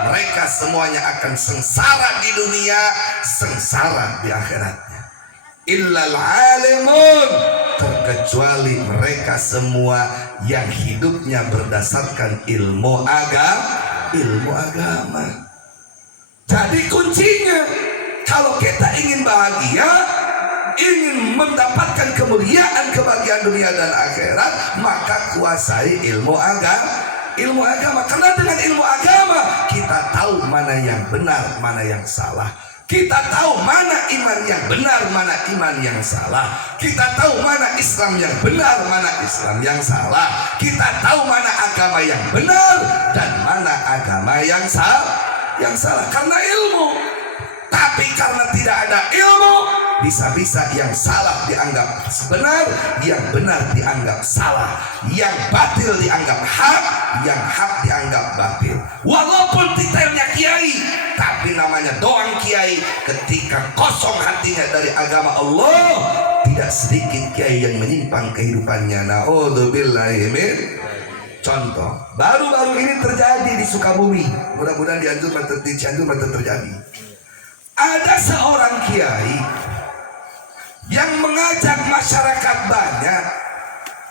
mereka semuanya akan sengsara di dunia, sengsara di akhiratnya. Illal alimun, terkecuali mereka semua yang hidupnya berdasarkan ilmu agama. Jadi kuncinya kalau kita ingin bahagia, ingin mendapatkan kemuliaan, kebahagiaan dunia dan akhirat, maka kuasai ilmu agama. Karena dengan ilmu agama kita tahu mana yang benar, mana yang salah. Kita tahu mana iman yang benar, mana iman yang salah. Kita tahu mana Islam yang benar, mana Islam yang salah. Kita tahu mana agama yang benar dan mana agama yang salah. Karena ilmu. Tapi karena tidak ada ilmu, bisa-bisa yang salah dianggap benar, yang benar dianggap salah, yang batil dianggap hak, yang hak dianggap batil. Walaupun titelnya kiai, tapi namanya doang kiai. Ketika kosong hatinya dari agama Allah, tidak sedikit kiai yang menyimpang kehidupannya. Na'udzubillahi min. Contoh, baru-baru ini terjadi di Sukabumi. Mudah-mudahan di Cianjur terjadi. Ada seorang kiai yang mengajak masyarakat banyak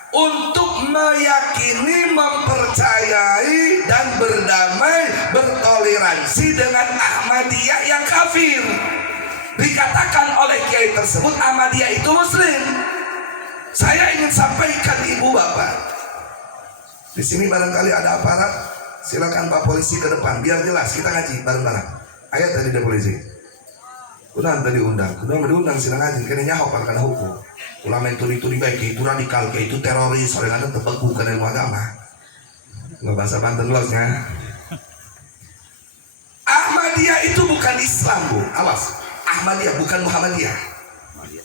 untuk meyakini, mempercayai dan berdamai, bertoleransi dengan Ahmadiyah yang kafir. Dikatakan oleh kiai tersebut Ahmadiyah itu muslim. Saya ingin sampaikan ibu bapak, di sini barangkali ada aparat, silakan Pak Polisi ke depan biar jelas kita ngaji bareng-bareng. Ayat tadi ada polisi. Udah tadi diundang silang aja kayaknya nyaho karena hukum. Ulama itu baik, itu radikal, itu teroris, orang ada terbeku karena ilmu agama. Nggak bahasa Banten losnya. Ahmadiyah itu bukan Islam, Bu. Awas, Ahmadiyah bukan Muhammadiyah.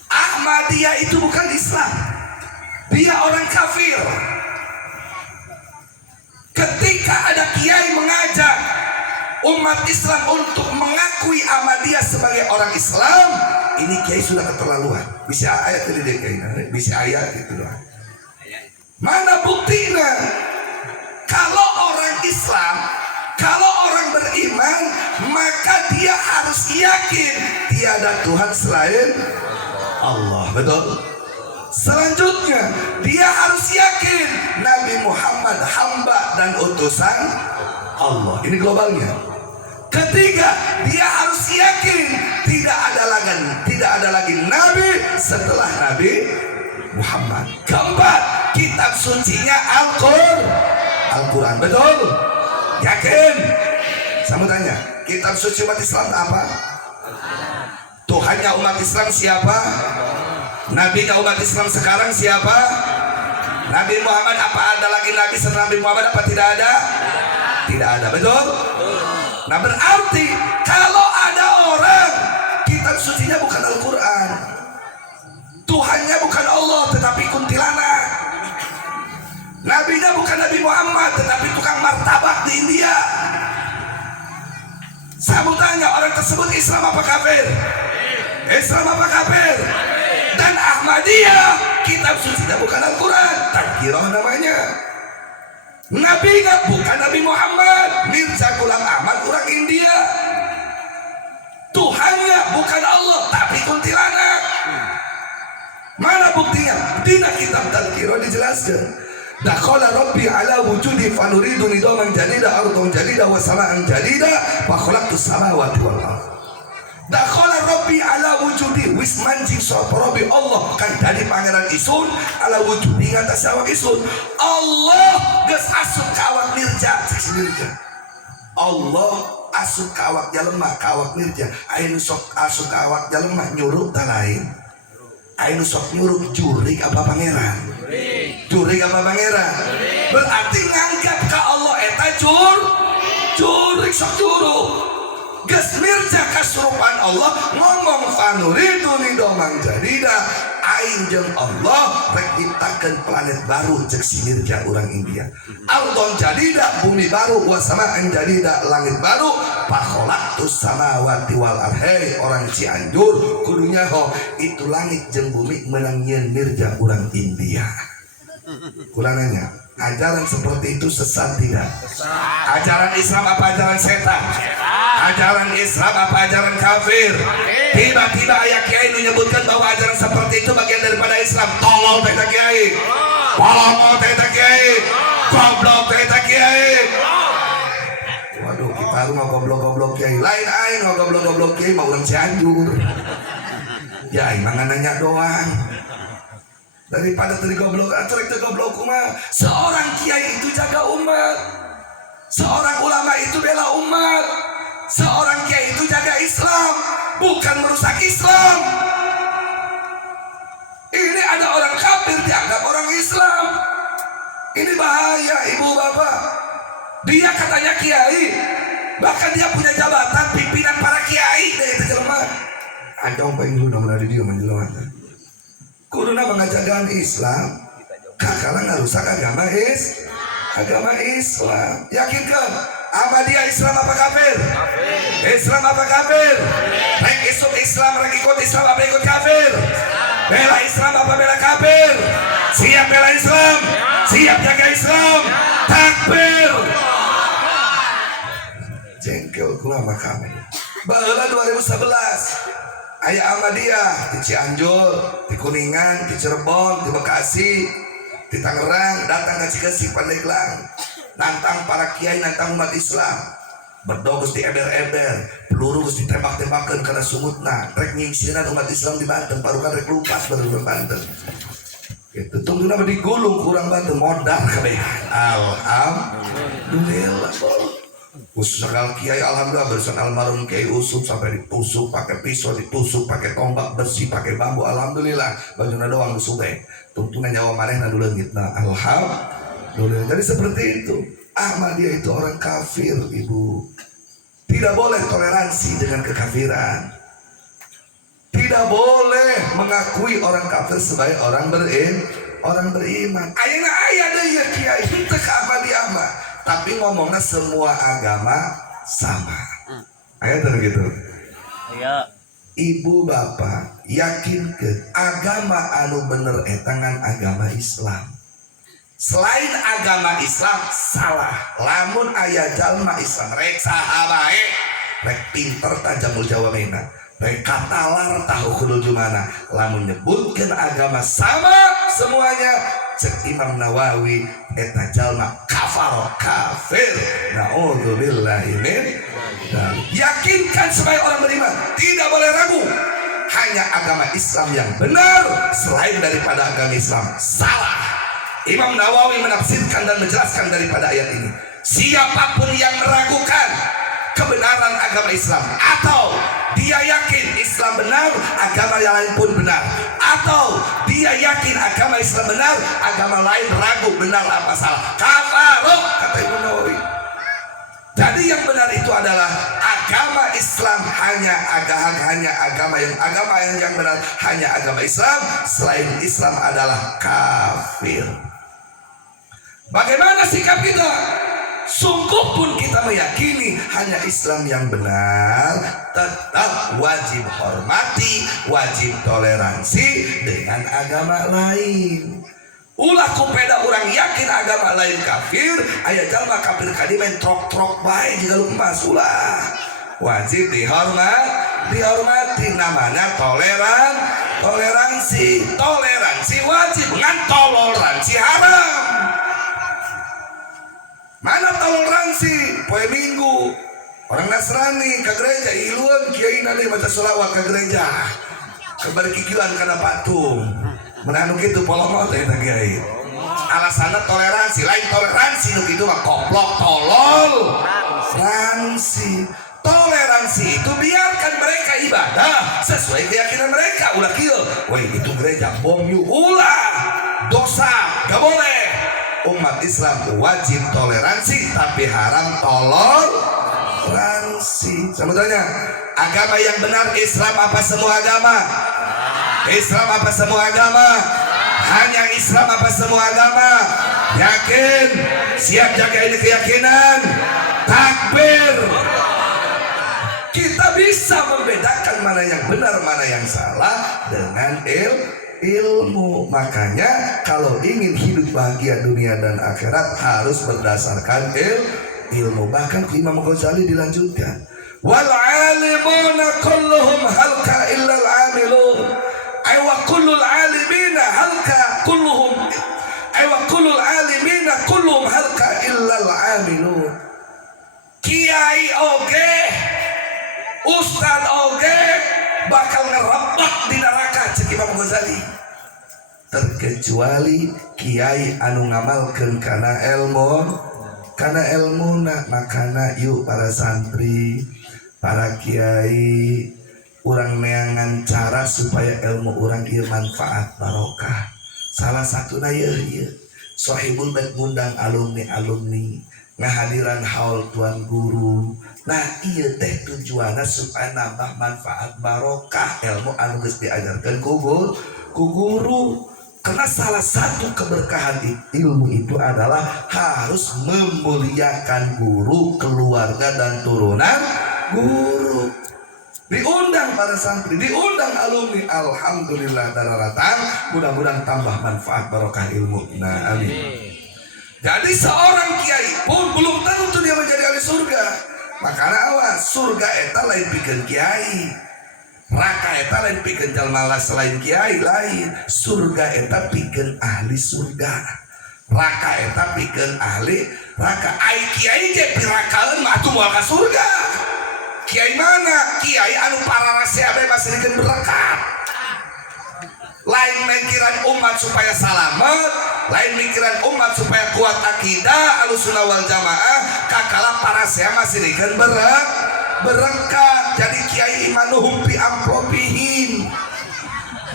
Ahmadiyah itu bukan Islam. Dia orang kafir. Ketika ada kiai mengajak umat Islam untuk mengakui Ahmadiyah sebagai orang Islam, ini kiai sudah keterlaluan. Bisa ayat tadi deh kiai, bisa ayat itu doang. Mana buktinya? Kalau orang Islam, kalau orang beriman, maka dia harus yakin tiada Tuhan selain Allah. Betul? Selanjutnya, dia harus yakin Nabi Muhammad hamba dan utusan Allah. Ini globalnya. Ketiga, dia harus yakin tidak ada lagi nabi setelah Nabi Muhammad. Keempat, kitab sucinya Al-Quran. Betul? Yakin? Saya mau tanya, kitab suci umat Islam apa? Tuhannya umat Islam siapa? Nabinya umat Islam sekarang siapa? Nabi Muhammad. Apa ada lagi nabi setelah Nabi Muhammad? Apa tidak ada? Tidak ada. Betul? Nah berarti kalau ada orang kitab sucinya bukan Al-Quran, Tuhannya bukan Allah tetapi kuntilanak, nabinya bukan Nabi Muhammad tetapi tukang martabak di India, saya mau tanya, orang tersebut Islam apa kafir? Islam apa kafir? Dan Ahmadiyah kitab sucinya bukan Al-Quran, Tadhkirah namanya. Nabinya bukan Nabi Muhammad, Mirza Ghulam Ahmad orang India. Tuhannya bukan Allah tapi kuntilanak. Mana buktinya? Dina kitab Tadkirah dijelaskan. Dakhala Rabbi ala wujudi fanuridu nidaman jadida ardun jadida wa sama'an jadida fa khalaqtus samawati wal ardh. Dakhala Rabbi ala wujudi wis mancing sapa Rabbi Allah kan dari pangeran isun ala wujudi ngatas awak isun. Allah geus asup ka awak Mirja, Mirja. Allah asup ka awak jalema, ka awak Mirja. Anu sok asup ka awak jalema nyuruh ta lain. Anu sok nyuruh jurig apa pangeran? Jurig apa pangeran? Berarti ngangkat ka Allah eta jurig sok juruh. Geus Mirja kasurupan Allah ngomong fanuridu nidomang jadida aing jeung Allah rek nyiptakeun planet baru cek si Mirja urang India. Ardon jadida bumi baru wa sama'an jadida langit baru fa khalaqtus samawati wal ardh. Hei orang Cianjur kudunya ho itu langit jeung bumi meunang nyieun Mirja urang India. Kulananya ajaran seperti itu sesat tidak? Ajaran Islam apa ajaran setan? Ajaran Islam apa ajaran kafir? Tiba-tiba ayah kiai menyebutkan bahwa ajaran seperti itu bagian daripada Islam. Tolong teta kiai, tolong teta kiai, goblok teta kiai. Waduh, kita rumah goblok-goblok kiai. Lain aing goblok-goblok kiai mau orang Cianjur. Ya, imangan nanya doang. Daripada tadi goblok, atau itu goblok mah. Seorang kiai itu jaga umat, seorang ulama itu bela umat, seorang kiai itu jaga Islam, bukan merusak Islam. Ini ada orang kafir dianggap orang Islam. Ini bahaya ibu bapak. Dia katanya kiai, bahkan dia punya jabatan pimpinan para kiai. Dia itu jelema. Anjong pengen lu dong dari dia menjelaskan. Kuduna mengajarkan Islam, kakala ngarusak agama Islam. Yakinkan Ahmadiyah Islam apa kafir? Islam apa kafir? Rek isuk Islam, rek ikut Islam apa ikut kafir? Bela Islam apa bela kafir? Siap bela Islam, siap jaga Islam. Takbir. Jengkel kulama kami. Baheula 2011 aya Ahmadiyah di Cianjur, di Kuningan, di Cirebon, di Bekasi, di Tangerang, datang ke Cikesik Pandeglang, nantang para kiai, nantang umat Islam, berdogus di eber-eber, peluru ditembak-tembakan karena sumutna, rek nyingsiran umat Islam di Banten, parukan rek lupas baru Banten. Itu tunggu nama digulung kurang Banten modal kabeh. Alhamdulillah. Usaha kiai alhamdulillah berusaha almarhum Kiai Usut sampai ditusuk pakai pisau, ditusuk pakai tombak besi, pakai bambu, alhamdulillah bajuna doang musubeh tuntunan nyawa manehna dulu ngitna alhamdulillah. Jadi seperti itu. Ahmadiyah itu orang kafir ibu. Tidak boleh toleransi dengan kekafiran. Tidak boleh mengakui orang kafir sebagai orang beriman. Ayeuna aya deui ya kiai henteu ka Ahmadiyah mah. Tapi ngomongnya semua agama sama. Ayat gitu. Iya. Ibu bapak yakin ke agama anu bener etangan agama Islam. Selain agama Islam salah. Lamun aya jalma Islam rek saha bae, rek pinter tajamul jawabena, rek katalar tahu kudu jumana. Lamun nyebutkeun agama sama semuanya. Cek Imam Nawawi eta jalma kafir. Naudzubillahi min dzalik. Yakinkan sebagai orang beriman, tidak boleh ragu. Hanya agama Islam yang benar, selain daripada agama Islam salah. Imam Nawawi menafsirkan dan menjelaskan daripada ayat ini. Siapapun yang meragukan kebenaran agama Islam, atau dia yakin Islam benar, agama yang lain pun benar, atau dia yakin agama Islam benar, agama lain ragu benar apa salah, kafaruk, kata Imam Nawawi. Jadi yang benar itu adalah agama Islam, hanya agama yang benar hanya agama Islam, selain Islam adalah kafir. Bagaimana sikap kita? Sungguh pun kita meyakini hanya Islam yang benar, tetap wajib hormati, wajib toleransi dengan agama lain. Ulah kupeda orang yakin agama lain kafir, aya jalma kafir kadi main trok-trok bae jika lu emas. Ulah wajib dihormati namanya toleransi wajib ngan toleransi haram. Mana toleransi poe Minggu orang Nasrani ke gereja iluan kiai nade maca sholawat ke gereja keberkikilan kana patung menanu kitu pola mah teh kiai alasanna toleransi lain toleransi nu kitu mah koplok tolol toleransi itu biarkan mereka ibadah sesuai keyakinan mereka. Ulah kieu woi itu gereja bom yu ulah dosa gak boleh. Umat Islam wajib toleransi tapi haram toleransi. Sebetulnya agama yang benar Islam apa semua agama? Islam apa semua agama? Hanya Islam apa semua agama? Yakin? Siap jaga ini keyakinan? Takbir. Kita bisa membedakan mana yang benar mana yang salah dengan ilmu. Makanya kalau ingin hidup bahagia dunia dan akhirat harus berdasarkan ilmu. Bahkan Imam Ghazali dilanjutkan, wal alimuna kulluhum halka illal amilun. Ay wa kullul alimina halka kulluhum. Ay wa kullul alimina kulluhum halka illal amilun. Kiai oge, ustad oge bakal ngerebak di neraka cek Imam Ghazali, terkecuali kiai anu ngamalkeun kana ilmuna. Makana yuk para santri, para kiai, urang neangan cara supaya ilmu urang ieu manfaat barokah. Salah satuna ieu Sohibul Bait ngundang alumni ngahadiran haul tuan guru. Nah ieu teh tujuanna supaya nambah manfaat barokah ilmu anu geus diajarkeun ku guru. Karena salah satu keberkahan ilmu itu adalah harus memuliakan guru, keluarga dan turunan guru. Diundang para santri, diundang alumni, alhamdulillah dararatan, mudah-mudahan tambah manfaat barokah ilmu. Nah amin. Jadi seorang kiai pun belum tentu dia menjadi ahli surga. Makanya awas, surga eta lain pikeun kiai, raka eta lain pikeun jalma selain kiai lain. Surga eta pikeun ahli surga, raka eta pikeun ahli raka. Ai kiai ge pirakaeun mah atuh moal ka surga. Kiai mana? Kiai anu pararase abe masih dikeun berkat. Lain mikiran umat supaya selamat, lain mikiran umat supaya kuat akidah Ahlussunnah wal Jamaah, kakala parasea masih dikeun berkat. Jadi kiai imanuhum pi amplopihim.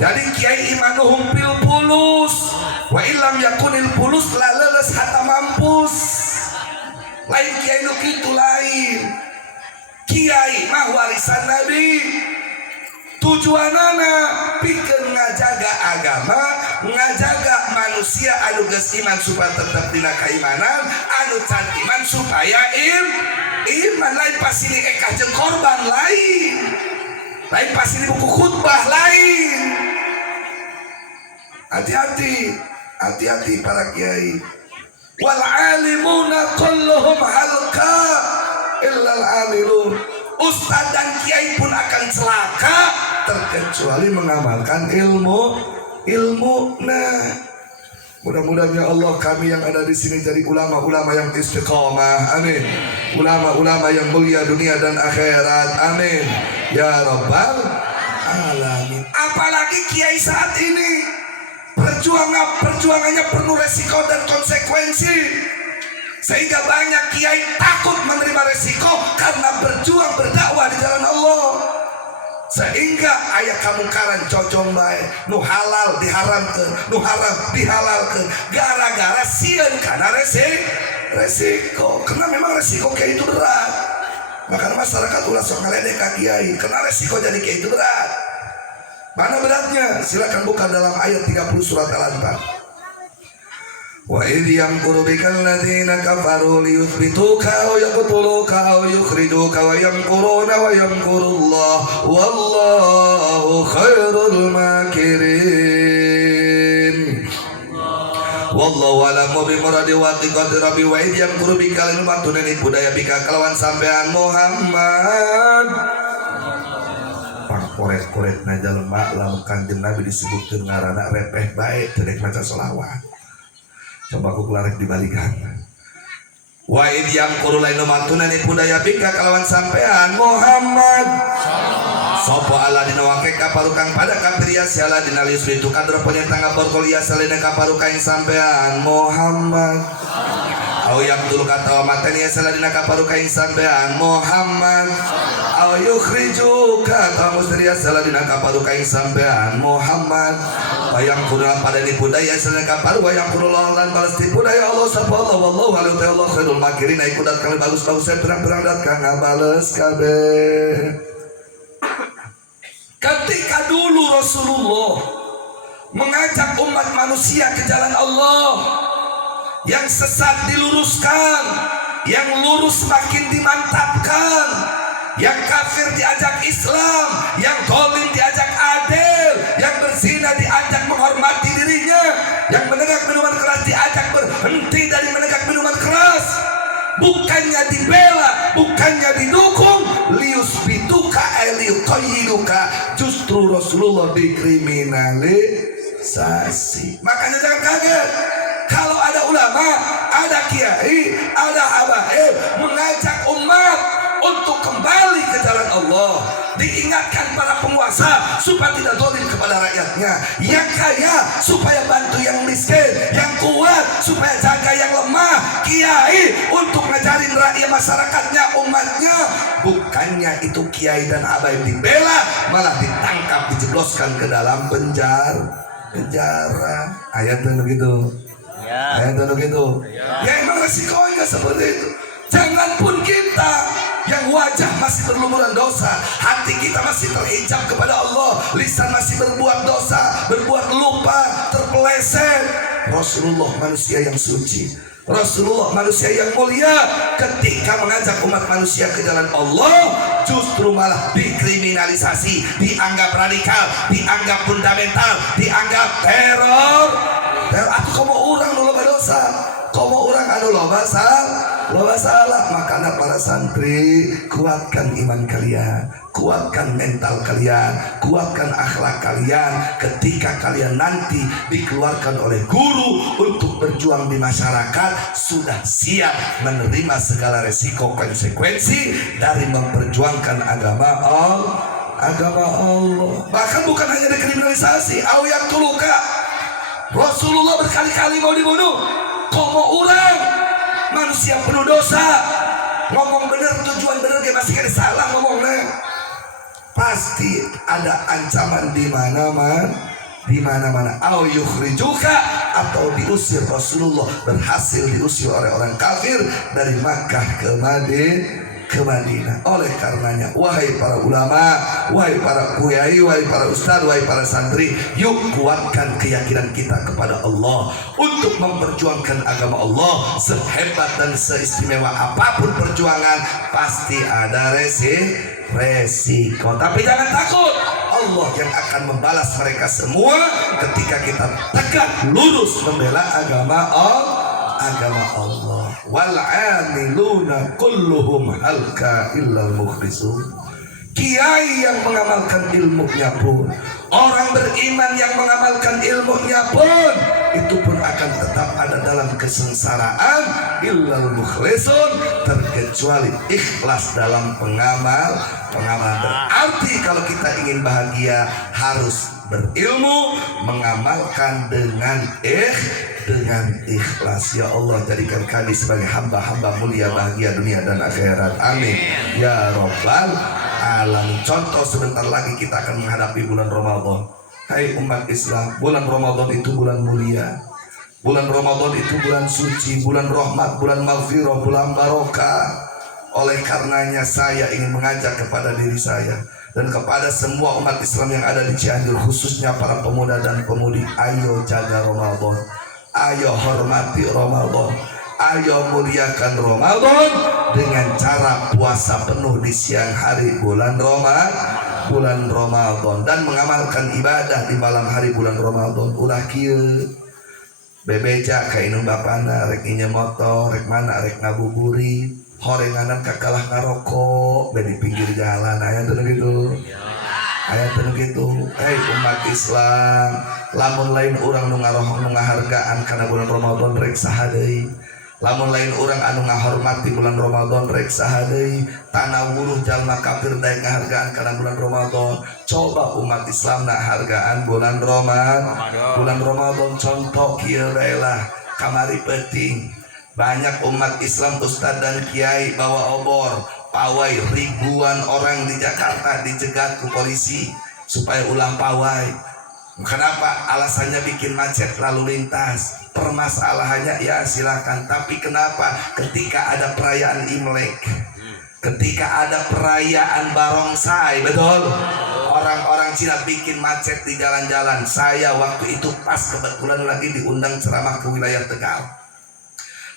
Jadi kiai imanuhum pil pulus. Wa illam yakunil pulus la leuleus hatta mampus. Lain kiai nu kitu lain. Kiai mah warisan Nabi. Tujuanana pikeun ngajaga agama, ngajaga manusia anu geus iman supaya tetap dina kaimanan, anu can iman supaya iman. Lain pasti ini ekah jeung korban lain pasti ini buku khutbah lain. Hati-hati para kiai. Wal alimuna kulluhum halka illal amilun. Ustaz dan kiai pun akan celaka terkecuali mengamalkan ilmu. Nah, mudah-mudahan ya Allah kami yang ada di sini jadi ulama-ulama yang istiqomah. Amin. Ulama-ulama yang mulia dunia dan akhirat. Amin. Ya Rabbal alamin. Apalagi kiai saat ini perjuangannya penuh resiko dan konsekuensi. Sehingga banyak kiai takut menerima resiko karena berjuang berdakwah di jalan Allah. Sehingga aya kamungkaran cocong bae, nu halal diharamkeun, nu haram dihalalkeun, gara-gara sieun kana resiko. Karena memang resiko kiai itu berat. Maka masyarakat ulah sok ngaledek ka kiai, karena resiko jadi kiai itu berat. Mana beratnya? Silakan buka dalam ayat 30 surat Al-Anfal. Wa idh yamkuru bikal ladzina kafaru liyuthbituka aw yaqtuluka aw yukhrijuka wa yamkuruna wa yamkurullah wallahu khairul makirin. wallahu a'lam bimuradi wa tiqati rabbi wa idiyam kurubi kalin matunani budaya bika kalawan sampean Muhammad koret-koret na jalma lamun Kanjeng Nabi disebutkeun ngaranna repeh bae teu dek maca sholawat. Coba ku kelarek dibalikan. Wa idiyam kurulain matunani budaya bika kalawan sampean Muhammad sopo Allah dina wake kaparukang pada kapiria siala dina lius itu kadro penyentang borkolia salina kaparukang sampean Muhammad au yang dulu kata matanya saladina kaparukang sampean Muhammad au yukhrijuka kata musteria saladina kaparukang sampean Muhammad bayang kurang pada di budaya saladina kaparu bayang kurang lan balas di budaya Allah subhanahu wallahu alaihi wa khairul makirin iku dat kali bagus-bagus perang-perang dat kang ngabales kabeh. Ketika dulu Rasulullah mengajak umat manusia ke jalan Allah, yang sesat diluruskan, yang lurus makin dimantapkan, yang kafir diajak Islam, yang zalim diajak adil, yang berzina diajak menghormati dirinya, yang menegak minuman keras diajak berhenti dari menegak minuman keras. Bukannya dibela, bukannya didukung, liusbituka liuqayyiduka, justru Rasulullah dikriminalisasi. Makanya jangan kaget kalau ada ulama, ada kiai, ada habaib mengajak umat untuk kembali ke jalan Allah, diingatkan para penguasa supaya tidak zalim kepada rakyatnya, yang kaya supaya bantu yang miskin, yang kuat supaya jaga yang lemah, kiai untuk ngajarin rakyat masyarakatnya, umatnya. Bukannya itu kiai dan habaib dibela, malah ditangkap, dijebloskan ke dalam penjara. Ayatnya begitu. Ayatnya begitu. Ya emang resikonya seperti itu. Jangan pun kita yang wajah masih berlumuran dosa, hati kita masih terhijab kepada Allah, lisan masih berbuat dosa, berbuat lupa, terpeleset. Rasulullah manusia yang suci, Rasulullah manusia yang mulia, ketika mengajak umat manusia ke jalan Allah, justru malah dikriminalisasi, dianggap radikal, dianggap fundamental, dianggap teror. Aku kamu orang dulu berdosa, kamu orang anu loba salah. Makanya para santri, kuatkan iman kalian, kuatkan mental kalian, kuatkan akhlak kalian. Ketika kalian nanti dikeluarkan oleh guru untuk berjuang di masyarakat, sudah siap menerima segala resiko konsekuensi dari memperjuangkan agama Allah. Bahkan bukan hanya dikriminalisasi, awiyak tuluka. Rasulullah berkali-kali mau dibunuh. Komo orang manusia penuh dosa, ngomong bener, tujuan bener, kayak masih ada salah ngomongnya. Pasti ada ancaman di mana-mana. Au yukhrijuka, atau diusir. Rasulullah berhasil diusir oleh orang kafir dari Makkah ke Madinah. Oleh karenanya, wahai para ulama, wahai para kiai, wahai para ustadz, wahai para santri, yuk kuatkan keyakinan kita kepada Allah untuk memperjuangkan agama Allah. Sehebat dan seistimewa apapun perjuangan, pasti ada resiko. Tapi jangan takut, Allah yang akan membalas mereka semua ketika kita tegak lurus membela agama Allah. Wal amiluna kulluhum halka illal mukhlisun. Kiai yang mengamalkan ilmunya pun, orang beriman yang mengamalkan ilmunya pun, itu pun akan tetap ada dalam kesengsaraan. Illal mukhlisun, terkecuali ikhlas dalam pengamal. Berarti kalau kita ingin bahagia harus berilmu, mengamalkan dengan ikhlas. Ya Allah, jadikan kami sebagai hamba-hamba mulia, bahagia dunia dan akhirat. Amin ya rabbal alamin. Contoh, sebentar lagi kita akan menghadapi bulan Ramadan. Hai umat Islam, bulan Ramadan itu bulan mulia, bulan Ramadan itu bulan suci, bulan rahmat, bulan maghfirah, bulan barokah. Oleh karenanya saya ingin mengajak kepada diri saya dan kepada semua umat Islam yang ada di Cianjur, khususnya para pemuda dan pemudi, ayo jaga Ramadan, ayo hormati Ramadan, ayo muliakan Ramadan dengan cara puasa penuh di siang hari bulan Ramadan dan mengamalkan ibadah di malam hari bulan Ramadan. Ulah kieu bebeja ka inung bapana rek inya motor rek mana rek ngabuburi horenganan kakalah ngarokok di pinggir jalan aya teu gitu umat Islam lamun lain orang nu ngarohong nu ngahargaan karena bulan Ramadan rek saha deui lamun lain orang anu ngahormati bulan Ramadan rek saha deui tanah wuruh jalma kafir daek ngahargaan karena bulan Ramadan coba umat Islam na hargaan bulan Ramadan contoh kieu lah kamari penting banyak umat Islam ustad dan kiai bawa obor pawai ribuan orang di Jakarta dicegat ke polisi supaya ulah pawai. Kenapa? Alasannya bikin macet lalu lintas. Permasalahannya ya silakan, tapi kenapa ketika ada perayaan Imlek, ketika ada perayaan Barongsai, betul? Orang-orang Cina bikin macet di jalan-jalan. Saya waktu itu pas kebetulan lagi diundang ceramah ke wilayah Tegal.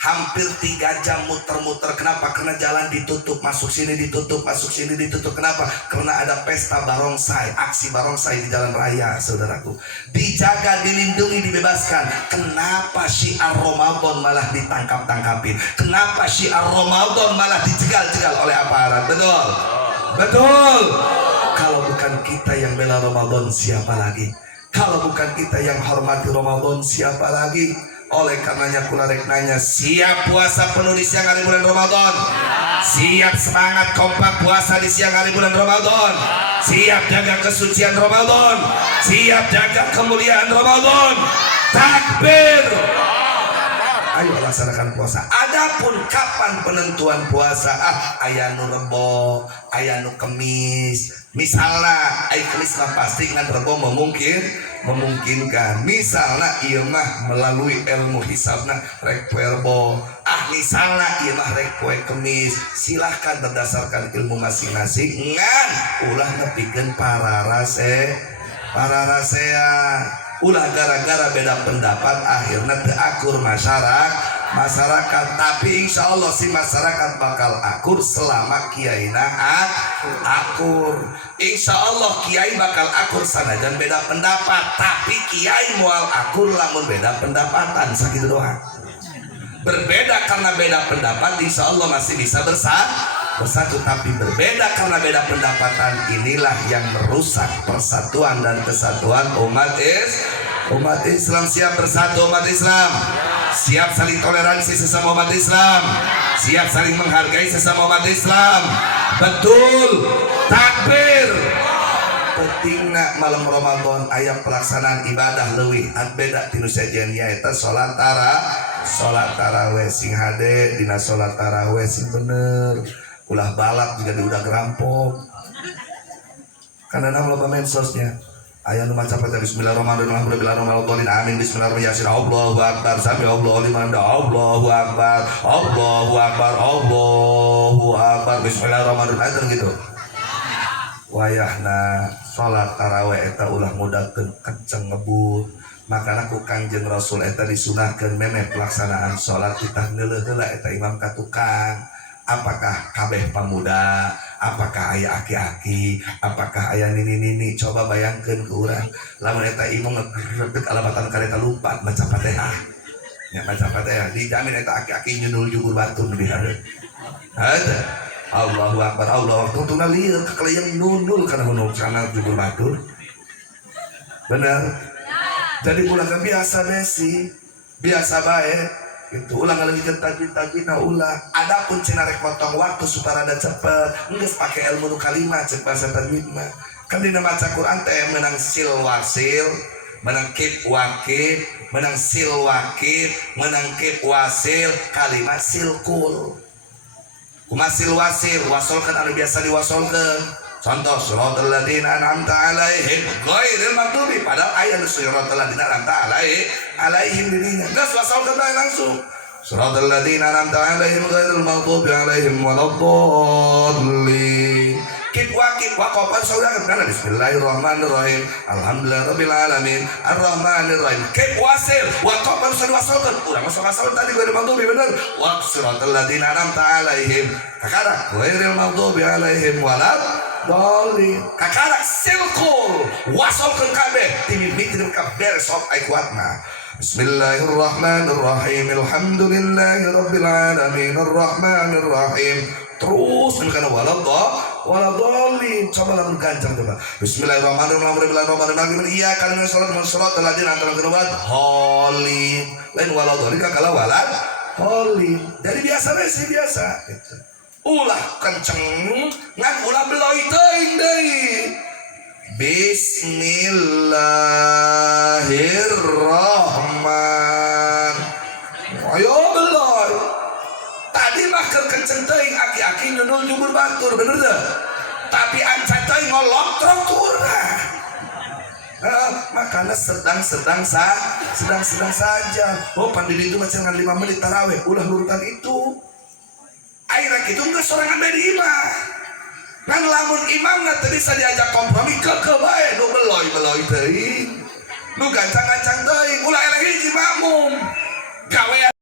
Hampir 3 jam muter-muter. Kenapa? Karena jalan ditutup, masuk sini ditutup, masuk sini ditutup. Kenapa? Karena ada pesta barongsai, aksi barongsai di jalan raya, saudaraku. Dijaga, dilindungi, dibebaskan. Kenapa syiar Ramadan malah ditangkap-tangkapin? Kenapa syiar Ramadan malah dijegal-jegal oleh aparat? Betul? Betul. Kalau bukan kita yang bela Ramadan, siapa lagi? Kalau bukan kita yang hormati Ramadan, siapa lagi? Oleh karenanya kula rek nanya, siap puasa penuh di siang hari bulan Ramadan? Siap semangat kompak puasa di siang hari bulan Ramadan? Siap jaga kesucian Ramadan? Siap jaga kemuliaan Ramadan? Takbir! Ayo laksanakan puasa. Adapun kapan penentuan puasa? Aya nu Rebo, aya nu Kemis. Misalnya aya Kemis mah pasti ngan Rebo memungkinkan. Misalnya ieu mah melalui ilmu hisabna rek poe Rebo. Misalnya ieu mah rek poe Kemis. Silahkan berdasarkan ilmu masing-masing ngan ulah nepikeun pararasea. Ulah gara-gara beda pendapat akhirnya terakur masyarakat. Tapi insya Allah si masyarakat bakal akur selama kiaina akur. Insya Allah kiai bakal akur sanajan beda pendapat. Tapi kiai mual akur lamun beda pendapatan sakitu doang. Berbeda karena beda pendapat insya Allah masih bisa bersatu, tapi berbeda karena beda pendapatan inilah yang merusak persatuan dan kesatuan umat Islam. Siap bersatu umat Islam, siap saling toleransi sesama umat Islam, siap saling menghargai sesama umat Islam. Betul, takbir. Pentingna malam Ramadan ayat pelaksanaan ibadah leuwih beda tinu sajian nyaeta salat tarawih sing hade dina salat tarawih sing bener. Ulah balap juga udah gerampok karena nama loba mensosnya aya nu maca baca bismillahirrahmanirrahim amin bismillahirrahmanirrahim Allahu akbar sami Allahu liman Allahu akbar bismillahirrahmanirrahim gitu. Wayahna salat tarawih eta ulah mudakeun kenceng ngebut, makana ku Kangjeng Rasul eta disunahkeun memeh pelaksanaan salat kita neuleuh-heula eta imam katukang. Apakah kabeh pemuda, apakah ayah aki-aki, apakah ayah nini-nini, coba bayangkan ke orang lamun eta imam ngegredeg alabatan kareta lupa baca Fatihah. Ya baca Fatihah dijamin eta aki-aki nyundul jubur batu di hareup. Ada Allahu akbar Allahu akbar tuna lieur kakaliang nundul kana hunung kana jubur batu. Benar. Jadi ulah biasa besi, biasa bae. Itu ulang lagi tajwid-tajwidna ulah. Adapun cina rek potong waktu supaya ada cepet, geus pake ilmu nu kalimat cek bahasa tajwid mah. Kan dina maca Quran teh menang sil wasil, menang kip wakif, menang sil wakif, menang kip wasil, kalimat silkul. Kumaha sil wasil, wasolkeun anu biasa diwasolkeun. Contoh siratal ladzina an'amta 'alaihim ghairil maghdubi, padahal aya nu siratal ladzina an'amta alaihim dirinya geus wasolkeun bae langsung siratal ladzina an'amta 'alaihim ghairil maghdubi 'alaihim waladdallin. Kip wakif waqafan saudara kana bismillahirrahmanirrahim alhamdulillahirabbil alamin arrahmanirrahim. Kip wasil waqafan saudara wasolkeun urang masuk tadi ghairil maghdubi bener wa siratal ladzina an'amta 'alaihim kakara ghairil maghdubi 'alaihim waladdallin. Kakara silkul wasolkeun kabeh timimiti ka beres sok ai kuatna Bismillahirrahmanirrahim. Alhamdulillahirabbil alamin arrahmanir rahim. Terus karena waladhalin. Coba langsung gancang coba. Bismillahirrahmanirrahim. Iya kan salat ladin antara kedua halin. Lain waladhalin kakala walad halin. Jadi biasa sih biasa gitu. Ulah kenceng ngan ulah beloi teuing deui. Bismillahirrahmanirrahim. Ayo beloi. Tadi mah kenceng teuing aki-aki nyundul jubur batur bener deh. Tapi ancan teuing ngolok troturna. Makanya sedang saja. Oh pandiri itu macam 5 menit taraweh. Ulah lurutan itu. Akhirnya itu nggak sorangan dari imam. Kan lamun imam nggak bisa diajak kompromi kebae. Nu beloi teuing. Nu gancang teuing. Ulah eleh hiji makmum.